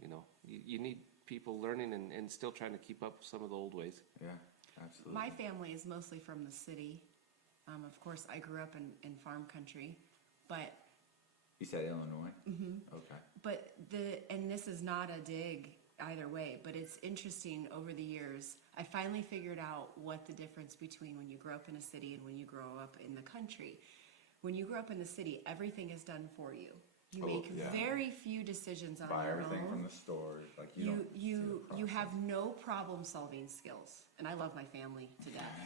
You know, you need people learning and still trying to keep up with some of the old ways. Yeah, absolutely. My family is mostly from the city. Of course, I grew up in farm country, but You said Illinois? Mm-hmm. Okay. and this is not a dig either way, but it's interesting over the years. I finally figured out what the difference between when you grow up in a city and when you grow up in the country. When you grow up in the city, everything is done for you. You Oh, make yeah. very few decisions on Buy your everything own. from the store. Like you you don't see the you have process. no problem solving skills, and I love my family to death.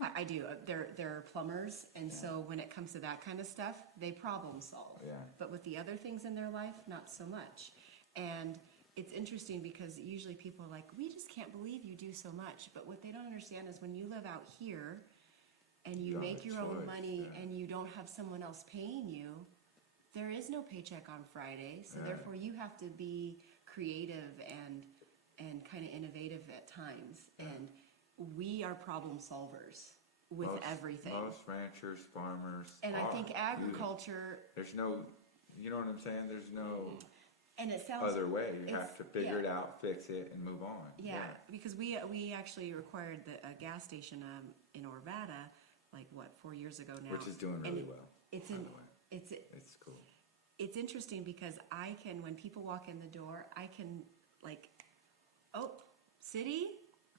I do. They're plumbers, and so when it comes to that kind of stuff, they problem solve. Yeah. But with the other things in their life, not so much. And it's interesting because usually people are like, "We just can't believe you do so much." But what they don't understand is when you live out here and you You don't make have your a own choice, money yeah. and you don't have someone else paying you, there is no paycheck on Friday. So Yeah. therefore you have to be creative and kind of innovative at times. And we are problem solvers with everything. Most ranchers, farmers. And I are. think agriculture, There's no, you know what I'm saying? There's no and it sounds other way. You it's- have to figure yeah. it out, fix it, and move on. Yeah, because we actually required a gas station in Orvada, like 4 years ago now, Which is doing And really well. It's by in the way. It's cool. it's interesting because I can, when people walk in the door, I can like, oh, city,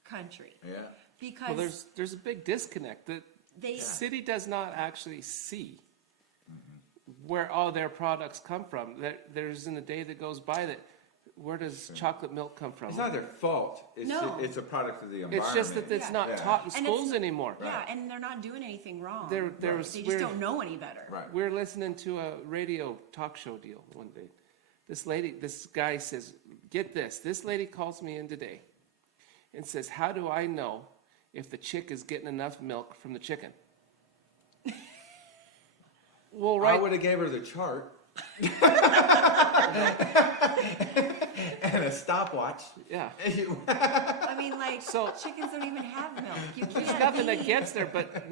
country, Yeah. because Well, there's a big disconnect. The they city does not actually see where all their products come from. There isn't a day that goes by that. Where does chocolate milk come from? It's not their fault. It's No. it's a product of the environment. It's just that it's Yeah. not Yeah. taught in And schools it's- anymore. yeah, and they're not doing anything wrong. There Right. was They just we're- don't know any better. Right. We're listening to a radio talk show deal one day. This guy says, get this. This lady calls me in today and says, how do I know if the chick is getting enough milk from the chicken? Well, I right. would have gave her the chart. And a stopwatch. Yeah. I mean, like, So- chickens don't even have milk. You There's can't nothing be- that gets there, but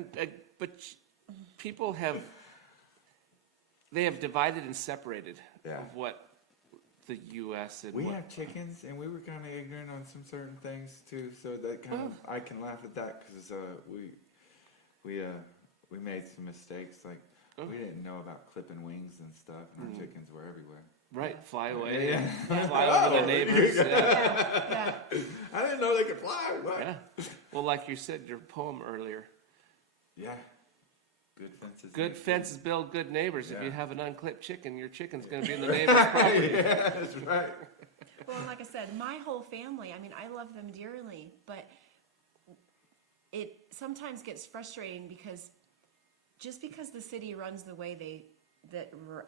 people have divided and separated Yeah. of what the U.S. and We what, have chickens, and we were kind of ignorant on some certain things too. So that kind of I can laugh at that because we made some mistakes. Like we didn't know about clipping wings and stuff, and our chickens were everywhere. right, fly away, Yeah. fly over the neighbors. Yeah. Yeah. I didn't know they could fly. What? Yeah. Well, like you said, your poem earlier, Yeah. Good fences. good fences build good neighbors. If Yeah. you have an unclipped chicken, your chicken's going to be in the neighbor's property. Yeah, that's right. Well, like I said, my whole family, I mean, I love them dearly, but it sometimes gets frustrating because just because the city runs the way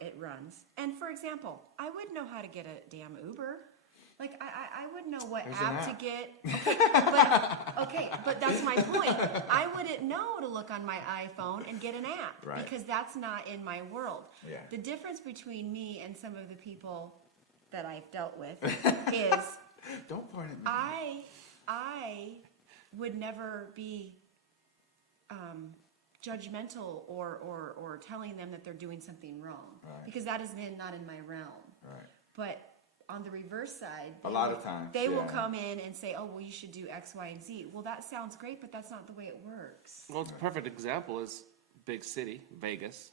it runs, and for example, I wouldn't know how to get a damn Uber. Like, I wouldn't know what There's an app to app. get. Okay, but that's my point. I wouldn't know to look on my iPhone and get an app Right. because that's not in my world. Yeah. The difference between me and some of the people that I've dealt with is Don't point at me. I would never be judgmental or telling them that they're doing something wrong Right. because that is not in my realm. Right. But on the reverse side, A lot of times, they will yeah. come in and say, "Oh, well, you should do X, Y, and Z." Well, that sounds great, but that's not the way it works. Well, it's a perfect example is big city, Vegas,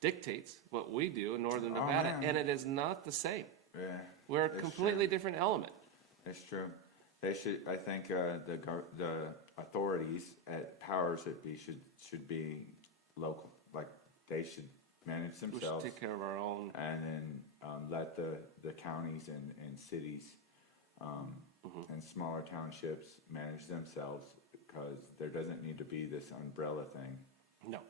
dictates what we do in northern Oh, Nevada, man. and it is not the same. Yeah. We're a It's completely true. different element. It's true. They should, I think, the authorities at powers that be should be local. Like, they should manage We should themselves. take care of our own. And then let the counties and cities and smaller townships manage themselves, because there doesn't need to be this umbrella thing, No.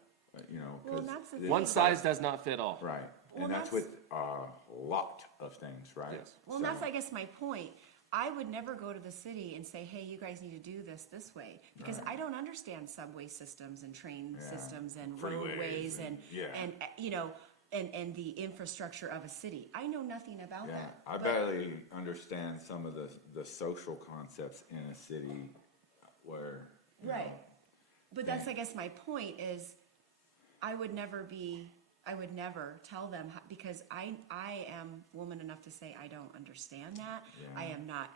you know. Well, 'cause that's the it- thing. One size does not fit all. Right, Well, and that's that's- with a lot of things, right? Yes. Well, and that's, I guess, my point. I would never go to the city and say, "Hey, you guys need to do this way," because I don't understand subway systems and train Yeah. systems and Freeways roadways and- yeah. and you know, and the infrastructure of a city. I know nothing about Yeah, that. I But- barely understand some of the social concepts in a city where, you Right. know, But that's, I guess, my point is, I would never tell them, because I am woman enough to say I don't understand that. Yeah. I am not,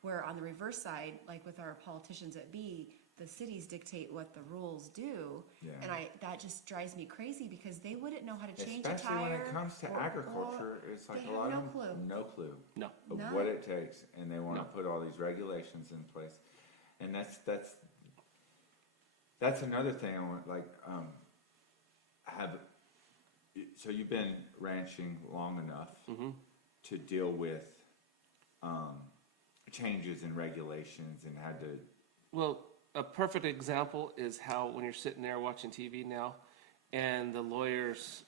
where on the reverse side, like with our politicians at B, the cities dictate what the rules do. Yeah. And that just drives me crazy, because they wouldn't know how to change a especially when tire. it comes to or- agriculture, it's like they a lot have of no them, clue. no clue No. of No. what it takes, and they want to No. put all these regulations in place. And that's another thing I want, like, so you've been ranching long enough to deal with changes in regulations and had to, Well, a perfect example is how when you're sitting there watching TV now, and the lawyer's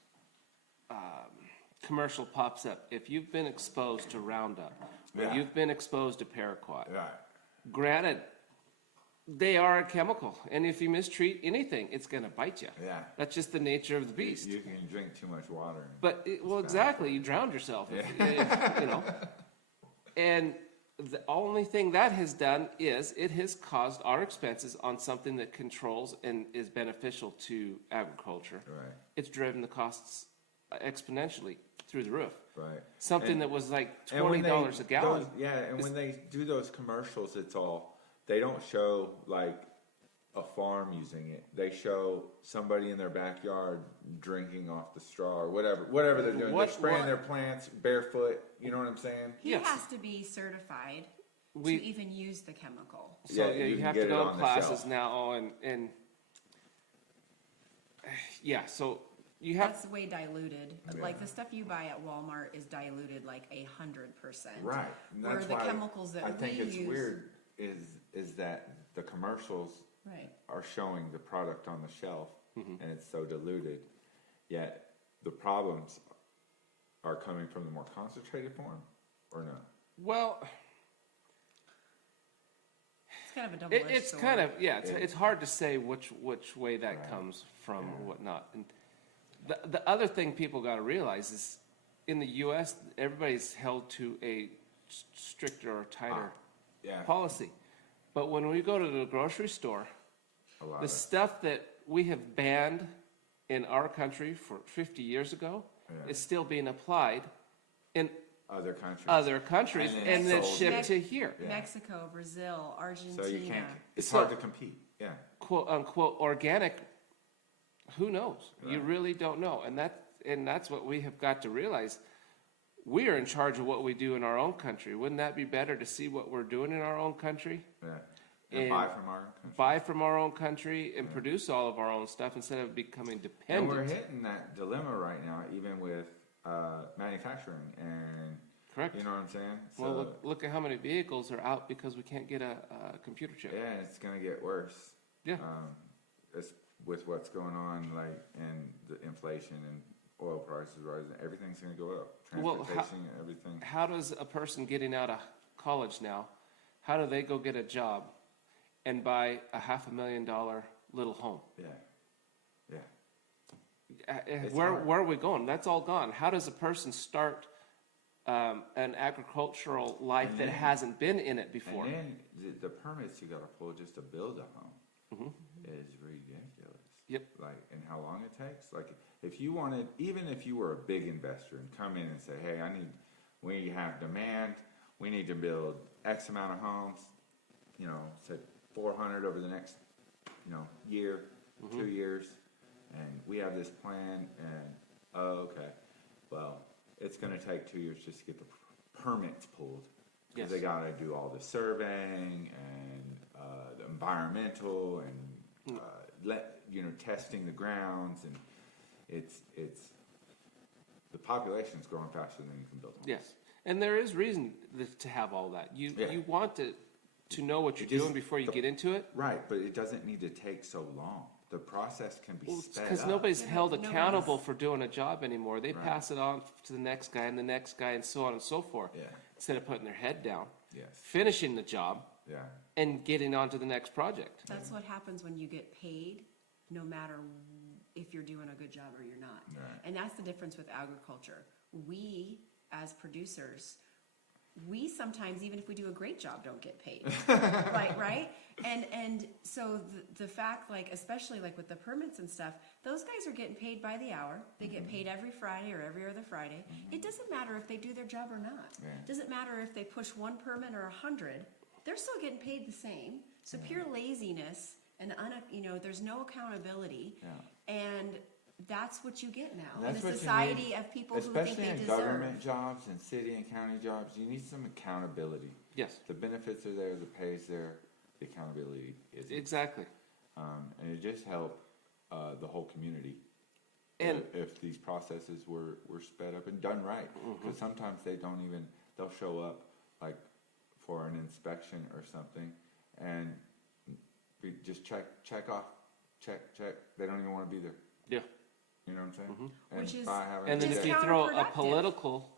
commercial pops up. If you've been exposed to Roundup, or Yeah. you've been exposed to paraquat, right, granted, they are a chemical, and if you mistreat anything, it's going to bite you. yeah. That's just the nature of the beast. You can drink too much water. But well, exactly, you drowned yourself. And the only thing that has done is it has caused our expenses on something that controls and is beneficial to agriculture. Right, It's driven the costs exponentially through the roof. right. Something And- that was like And when $20 a gallon. and when they do those commercials, they don't show like a farm using it. They show somebody in their backyard drinking off the straw or whatever they're doing. What- They're spraying what- their plants barefoot. You know what I'm saying? He Yes. has to be certified We- to even use the chemical. So Yeah, yeah, you you can have get to it go on to the classes shelf. now, and yeah, so you have That's way diluted. Like the stuff you buy at Walmart is diluted like 100%. Right. And Where that's the why chemicals that I think we it's use- weird is that the commercials Right. are showing the product on the shelf Mm-hmm. and it's so diluted, yet the problems are coming from the more concentrated form, or no? well. It's kind of a double-edged It's sword. kind of it's Yeah. it's hard to say which way that Right. comes from Yeah. or whatnot. And the other thing people got to realize is, in the U.S., everybody's held to a stricter or tighter Yeah, policy, but when we go to the grocery store, a lot the of, stuff that we have banned in our country for 50 years ago Yeah. is still being applied in other countries. other countries, And and then it's sold. shipped to here. Yeah. Mexico, Brazil, Argentina. So you can't, it's So- hard to compete, yeah. Quote unquote organic, who knows? You Right. really don't know. And that's what we have got to realize. We are in charge of what we do in our own country. Wouldn't that be better to see what we're doing in our own country? Yeah, And and buy from our country. Buy from our own country and produce all of our own stuff instead of becoming And we're dependent. hitting that dilemma right now, even with manufacturing and, Correct. you know what I'm saying? Well, look at how many vehicles are out because we can't get a computer chip. Yeah, it's gonna get worse. Yeah. It's with what's going on, like, and the inflation and oil prices rising, everything's gonna go up. Well, Transportation, everything. How does a person getting out of college now, how do they go get a job and buy a $500,000 little home? Yeah, yeah. It's Where hard. are we going? That's all gone. How does a person start an agricultural life And that then- hasn't been in it before? And then the permits you gotta pull just to build a home is ridiculous. Yep. Like, and how long it takes. Like, if you wanted, even if you were a big investor and come in and say, hey, I need we have demand, we need to build X amount of homes, say 400 over the next, year, 2 years, and we have this plan, and, okay, well, it's gonna take 2 years just to get the permits pulled. Because they gotta do all the surveying and, the environmental and, testing the grounds, and it's, the population's growing faster than you can build homes. Yes, and there is reason to have all that. You want to know what you're doing before you get into it. Right, but it doesn't need to take so long. The process can be sped up. Because nobody's held accountable for doing a job anymore. They pass it on to the next guy and the next guy and so on and so forth. Yeah. Instead of putting their head down, Yes. finishing the job, Yeah. and getting on to the next project. That's what happens when you get paid, no matter if you're doing a good job or you're not. Right. And that's the difference with agriculture. We, as producers, we sometimes, even if we do a great job, don't get paid. right? And so the fact, like, especially like with the permits and stuff, those guys are getting paid by the hour. They get paid every Friday or every other Friday. It doesn't matter if they do their job or not. Yeah. It doesn't matter if they push one permit or 100. They're still getting paid the same. So pure laziness and there's no accountability. Yeah. And that's what you get now in a That's what you society need, of people who think especially they in deserve. government jobs and city and county jobs. You need some accountability. Yes, The benefits are there, the pay is there, the accountability is. exactly. And it just help the whole community. And if these processes were sped up and done right, because sometimes they'll show up like for an inspection or something, and just check off, check. They don't even want to be there. yeah, You know what I'm saying? Which is- and then Which if is you throw a counterproductive. political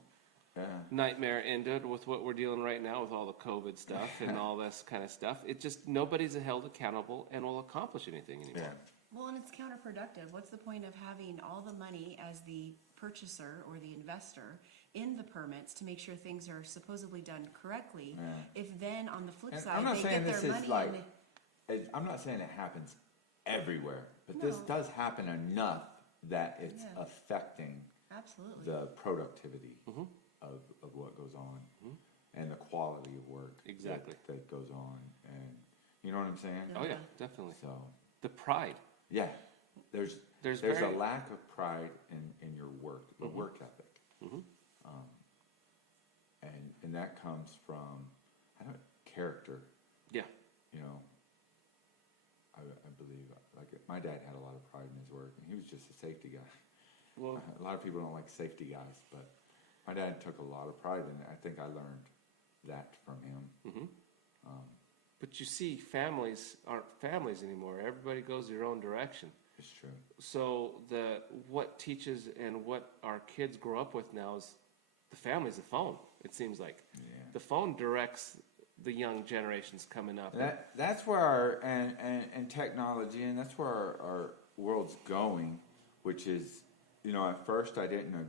yeah. nightmare into it with what we're dealing right now with all the COVID stuff and all this kind of stuff, it just nobody's held accountable and will accomplish anything anymore. Yeah. Well, and it's counterproductive. What's the point of having all the money as the purchaser or the investor in the permits to make sure things are supposedly done correctly? Yeah. If then on the flip And side I'm not they saying get this their is money like, and I'm not saying it happens everywhere, but this No. does happen enough that it's Yeah. affecting absolutely. the productivity of what goes on and the quality of work Exactly. that goes on. And you know what I'm saying? Oh yeah, definitely. So, The pride. yeah, there's There's a lack of pride in your work, the work ethic. And that comes from, character. Yeah. I believe, like, my dad had a lot of pride in his work, and he was just a safety guy. Well, A lot of people don't like safety guys, but my dad took a lot of pride in it. I think I learned that from him. but you see, families aren't families anymore. Everybody goes their own direction. It's true. So what teaches and what our kids grow up with now is the family's the phone. It seems like the phone directs the young generations coming up. That's where our and technology, and that's where our world's going, which is, at first I didn't know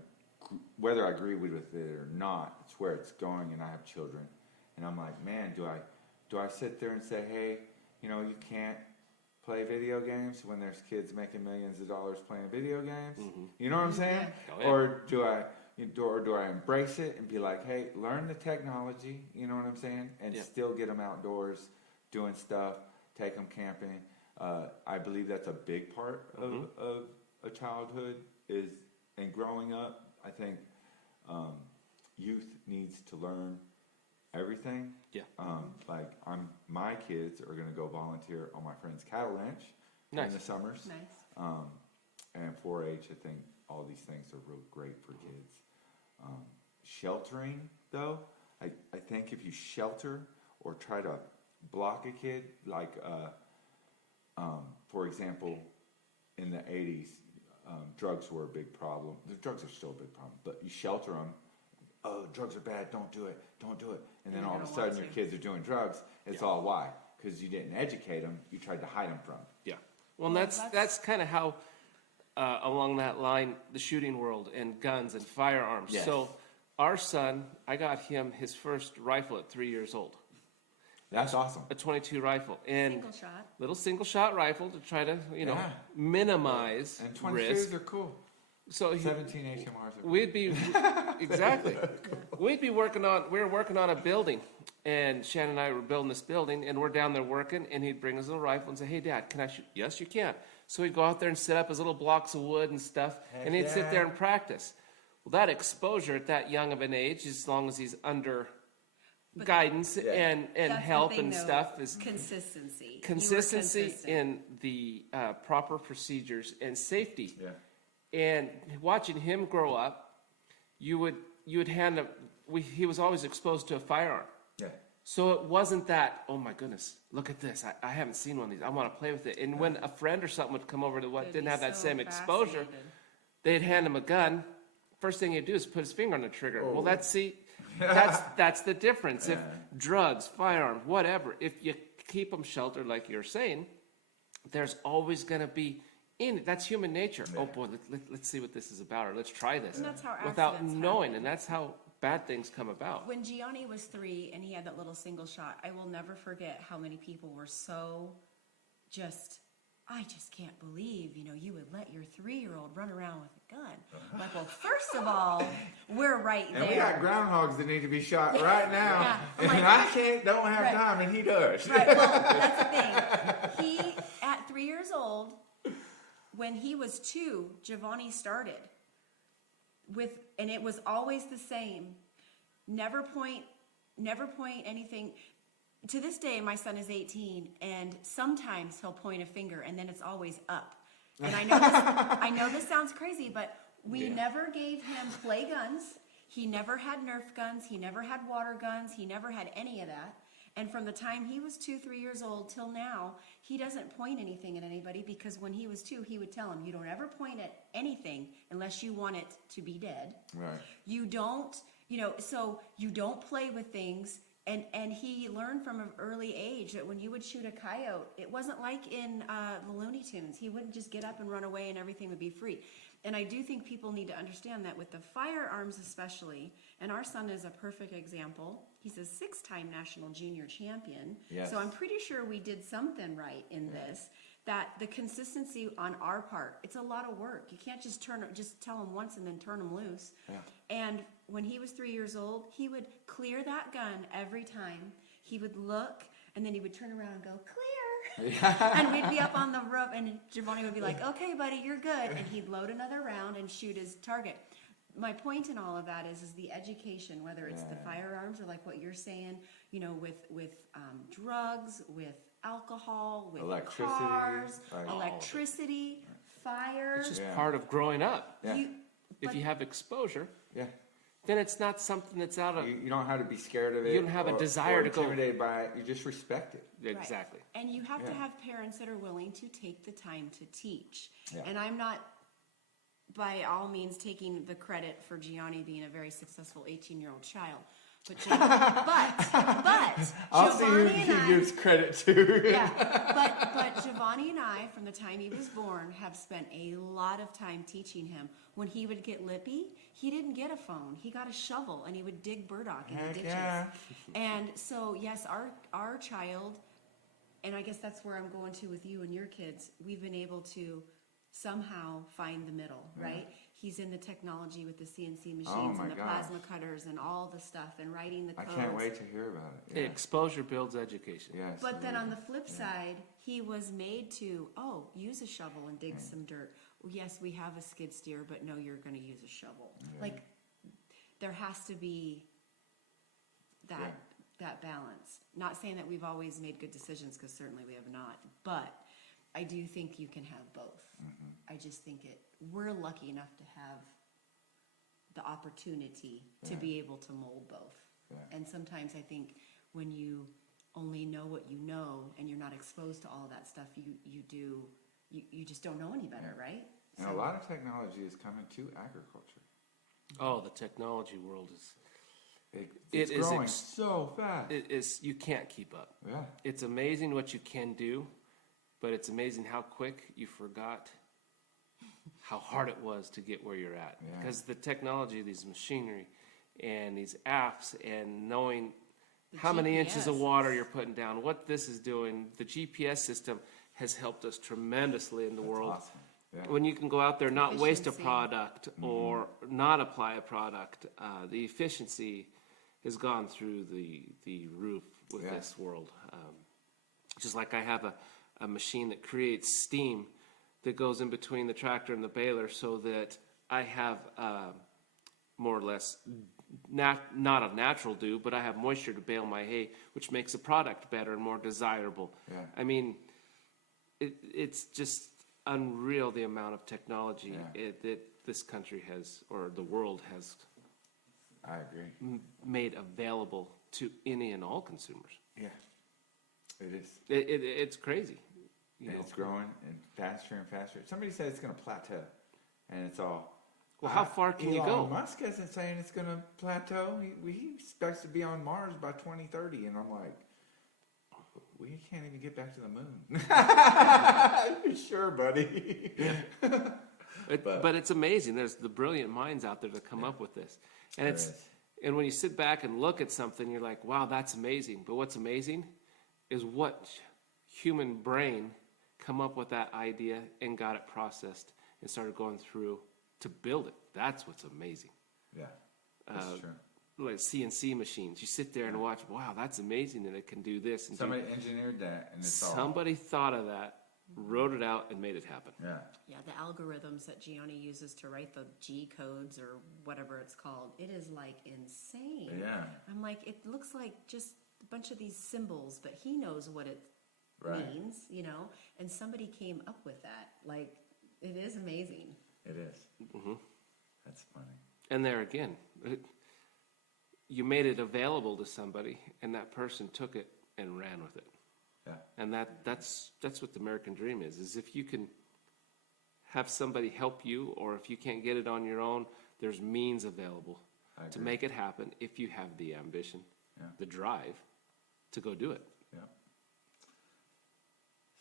whether I agree with it or not. It's where it's going, and I have children, and I'm like, man, do I sit there and say, hey, you can't play video games when there's kids making millions of dollars playing video games? You know what I'm saying? Oh, yeah. Or do I embrace it and be like, hey, learn the technology, you know what I'm saying, and still get them outdoors doing stuff, take them camping. I believe that's a big part of a childhood and growing up. I think youth needs to learn everything. Yeah. Like my kids are going to go volunteer on my friend's cattle ranch in the summers. Nice. And 4-H, I think all these things are real great for kids. Sheltering, though, I think if you shelter or try to block a kid, like, for example, in the 80s, drugs were a big problem. The drugs are still a big problem, but you shelter them. Oh, drugs are bad, don't do it. And then they're all of a gonna sudden want your to. kids are doing drugs. It's all why? Because you didn't educate them, you tried to hide them from. Yeah. Well, and that's kind of how, along that line, the shooting world and guns and firearms. Yes. So our son, I got him his first rifle at 3 years old, That's awesome. a .22 rifle, and Single shot. little single shot rifle to try to Yeah. minimize And 22s risk. are cool. So 17 HMRs. we'd be exactly. We were working on a building, and Shannon and I were building this building, and we're down there working, and he'd bring his little rifle and say, "Hey, Dad, can I shoot?" "Yes, you can." So he'd go out there and set up his little blocks of wood and stuff, and he'd sit there and practice. Well, that exposure at that young of an age, as long as he's under guidance and That's the help thing, and though, stuff, is consistency. You were consistency consistent. in the proper procedures and safety. Yeah. And watching him grow up, you would hand him. He was always exposed to a firearm, Yeah. so it wasn't that. "Oh my goodness, look at this! I haven't seen one of these. I want to play with it." And when a friend or something would come over to what They'd didn't be have that so same exposure, fascinated. they'd hand him a gun. First thing he'd do is put his finger on the trigger. Oh. Well, that's the difference. If drugs, firearms, whatever, if you keep them sheltered, like you're saying, there's always going to be that's human nature. Yeah. Oh boy, let's see what this is about, or let's try this, And that's how without accidents knowing, happen. and that's how bad things come about. When Gianni was 3 and he had that little single shot, I will never forget how many people were so just, "I just can't believe, you would let your 3-year-old run around with a gun." I'm like, well, first of all, we're right there. And we got groundhogs that need to be shot right now. Yeah. I'm And like, don't have Right. time, and he does. Right, well, that's the thing. He, at 3 years old, when he was 2, Giovanni started and it was always the same. Never point anything. To this day, my son is 18, and sometimes he'll point a finger, and then it's always up. And I know this sounds crazy, but we never gave him play guns. He never had Nerf guns. He never had water guns. He never had any of that. And from the time he was 2, 3 years old till now, he doesn't point anything at anybody, because when he was 2, he would tell him, "You don't ever point at anything unless you want it to be dead. Right. You don't, so you don't play with things." And he learned from an early age that when you would shoot a coyote, it wasn't like in the Looney Tunes. He wouldn't just get up and run away and everything would be free. And I do think people need to understand that with the firearms especially, and our son is a perfect example. He's a 6-time national junior champion. Yes. So I'm pretty sure we did something right in this. That the consistency on our part, it's a lot of work. You can't just tell him once and then turn him loose. Yeah. And when he was 3 years old, he would clear that gun every time. He would look, and then he would turn around and go, "Clear." And we'd be up on the roof, and Giovanni would be like, "Okay, buddy, you're good." And he'd load another round and shoot his target. My point in all of that is the education, whether it's the firearms or like what you're saying, with drugs, with alcohol, with Electricity, cars, right. electricity, fire. It's just part of growing up. Yeah. If you have exposure, Yeah. then it's not something that's out of You don't have to be scared of it. You don't have a desire to go- intimidated by it. You just respect it. exactly. Right. And you have to Yeah. have parents that are willing to take the time to teach. Yeah. And I'm not by all means taking the credit for Gianni being a very successful 18-year-old child. But I'll see who Giovanni and I, gives credit to. yeah, but Giovanni and I, from the time he was born, have spent a lot of time teaching him. When he would get lippy, he didn't get a phone. He got a shovel, and he would dig burdock in the Heck ditches. yeah. And so, yes, our child, and I guess that's where I'm going to with you and your kids, we've been able to somehow find the middle, right? He's in the technology with the CNC machines my and the gosh. plasma cutters and all the stuff and writing the I codes. can't wait to hear about it. Yeah. Exposure builds education. Yes. But then on the flip side, he was made to, use a shovel and dig some dirt. Well, yes, we have a skid steer, but no, you're going to use a shovel. Like, there has to be that balance. Not saying that we've always made good decisions, because certainly we have not. But I do think you can have both. I just think we're lucky enough to have the opportunity to be able to mold both. Yeah. And sometimes I think when you only know what you know and you're not exposed to all of that stuff, you just don't know any better, right? And a lot of technology is coming to agriculture. Oh, the technology world is It's It is growing so fast. you can't keep up. Yeah. It's amazing what you can do, but it's amazing how quick you forgot how hard it was to get where you're at. Yeah. Because the technology, these machinery, and these apps, and knowing The how many inches of GPS. water you're putting down, what this is doing, the GPS system has helped us tremendously in the world. Awesome. Yeah. When you can go out there, not waste a Efficiency. product or not apply a product, the efficiency has gone through the roof with Yeah. this world. Just like I have a machine that creates steam that goes in between the tractor and the baler so that I have more or less not a natural dew, but I have moisture to bale my hay, which makes the product better and more desirable. Yeah. I mean, it's just unreal the amount of technology that this country has, or the world has, I agree. made available to any and all consumers. Yeah, it is. It's crazy. You know. It's growing and faster. Somebody said it's going to plateau, and it's all. Well, how far can you go? Elon Musk isn't saying it's going to plateau. He expects to be on Mars by 2030, and I'm like, we can't even get back to the moon. Sure, buddy. But it's amazing. There's the brilliant minds out there that come up with this, and and when you sit back and look at something, you're like, wow, that's amazing. But what's amazing is what human brain come up with that idea and got it processed and started going through to build it. That's what's amazing. Yeah, that's true. Like CNC machines, you sit there and watch. Wow, that's amazing that it can do this. And Somebody engineered that, and it's somebody thought of that, wrote it out, and made it happen. Yeah. Yeah, the algorithms that Gianni uses to write the G codes or whatever it's called, it is like insane. Yeah. I'm like, it looks like just a bunch of these symbols, but he knows what it means, you know? And somebody came up with that. Like, it is amazing. It is. Mm-hmm. That's funny. And there again, you made it available to somebody, and that person took it and ran with it. Yeah. And that's what the American dream is if you can have somebody help you, or if you can't get it on your own, there's means available to make it happen if you have the ambition, the drive to go do it. Yeah.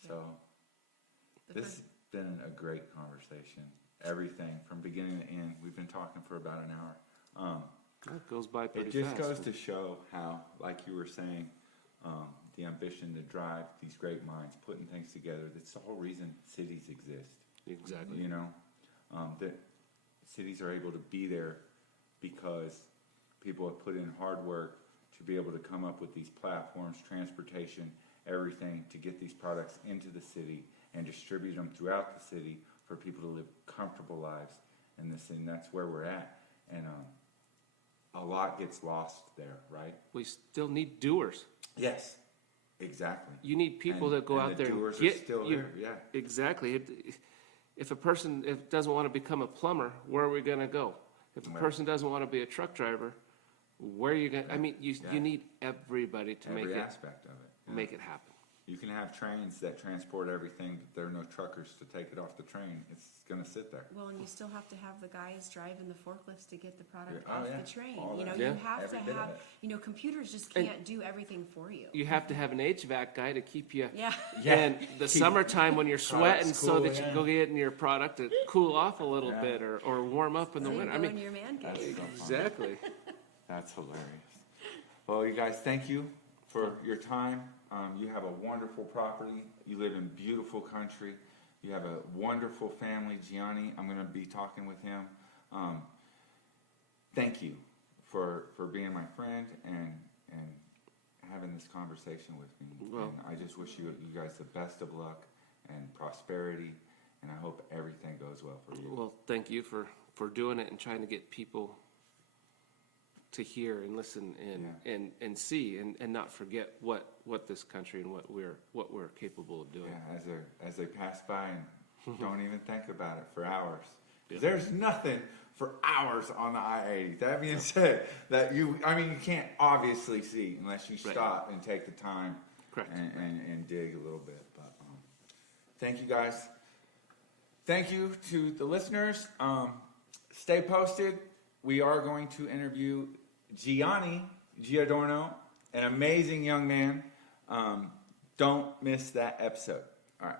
So, this has been a great conversation. Everything from beginning to end. We've been talking for about an hour. It goes by pretty It just fast. goes to show how, like you were saying, the ambition to drive these great minds, putting things together. That's the whole reason cities exist. Exactly. You know, that cities are able to be there because people have put in hard work to be able to come up with these platforms, transportation, everything to get these products into the city and distribute them throughout the city for people to live comfortable lives in this, and that's where we're at. And a lot gets lost there, right? We still need doers. Yes, exactly. You need people that go out there and doers get are still you. here. Yeah, Exactly. If a person doesn't want to become a plumber, where are we going to go? If a person doesn't want to be a truck driver, where are you going? I mean, you need everybody to every aspect of it. Yeah. make it happen. You can have trains that transport everything, but there are no truckers to take it off the train. It's going to sit there. Well, and you still have to have the guys driving the forklifts to get the product Yeah. Oh, off yeah. the train. All You know, that. Yeah. you have Every to bit of have, it. you know, computers just And- can't do everything for you. You have to have an HVAC guy to keep you Yeah. in the summertime when you're sweating, Products so cool, that you yeah. can go get in your product to cool off a little Yeah. bit or warm up in the So you winter. go I mean, in your man That's cave. so fun. exactly. That's hilarious. Well, you guys, thank you for your time. You have a wonderful property. You live in beautiful country. You have a wonderful family. Gianni, I'm going to be talking with him. Thank you for being my friend and having this conversation with me. Well- and I just wish you guys the best of luck and prosperity, and I hope everything goes well for you. Well, thank you for doing it and trying to get people to hear and listen and see and not forget what this country and what we're capable of doing. Yeah, as they pass by and don't even think about it for hours. Yeah. There's nothing for hours on the I-80. That being said, you can't obviously see unless you Right. stop and take the time Correct. and dig a little bit. But thank you guys. Thank you to the listeners. Stay posted. We are going to interview Giovanni Giordano, an amazing young man. Don't miss that episode. All right.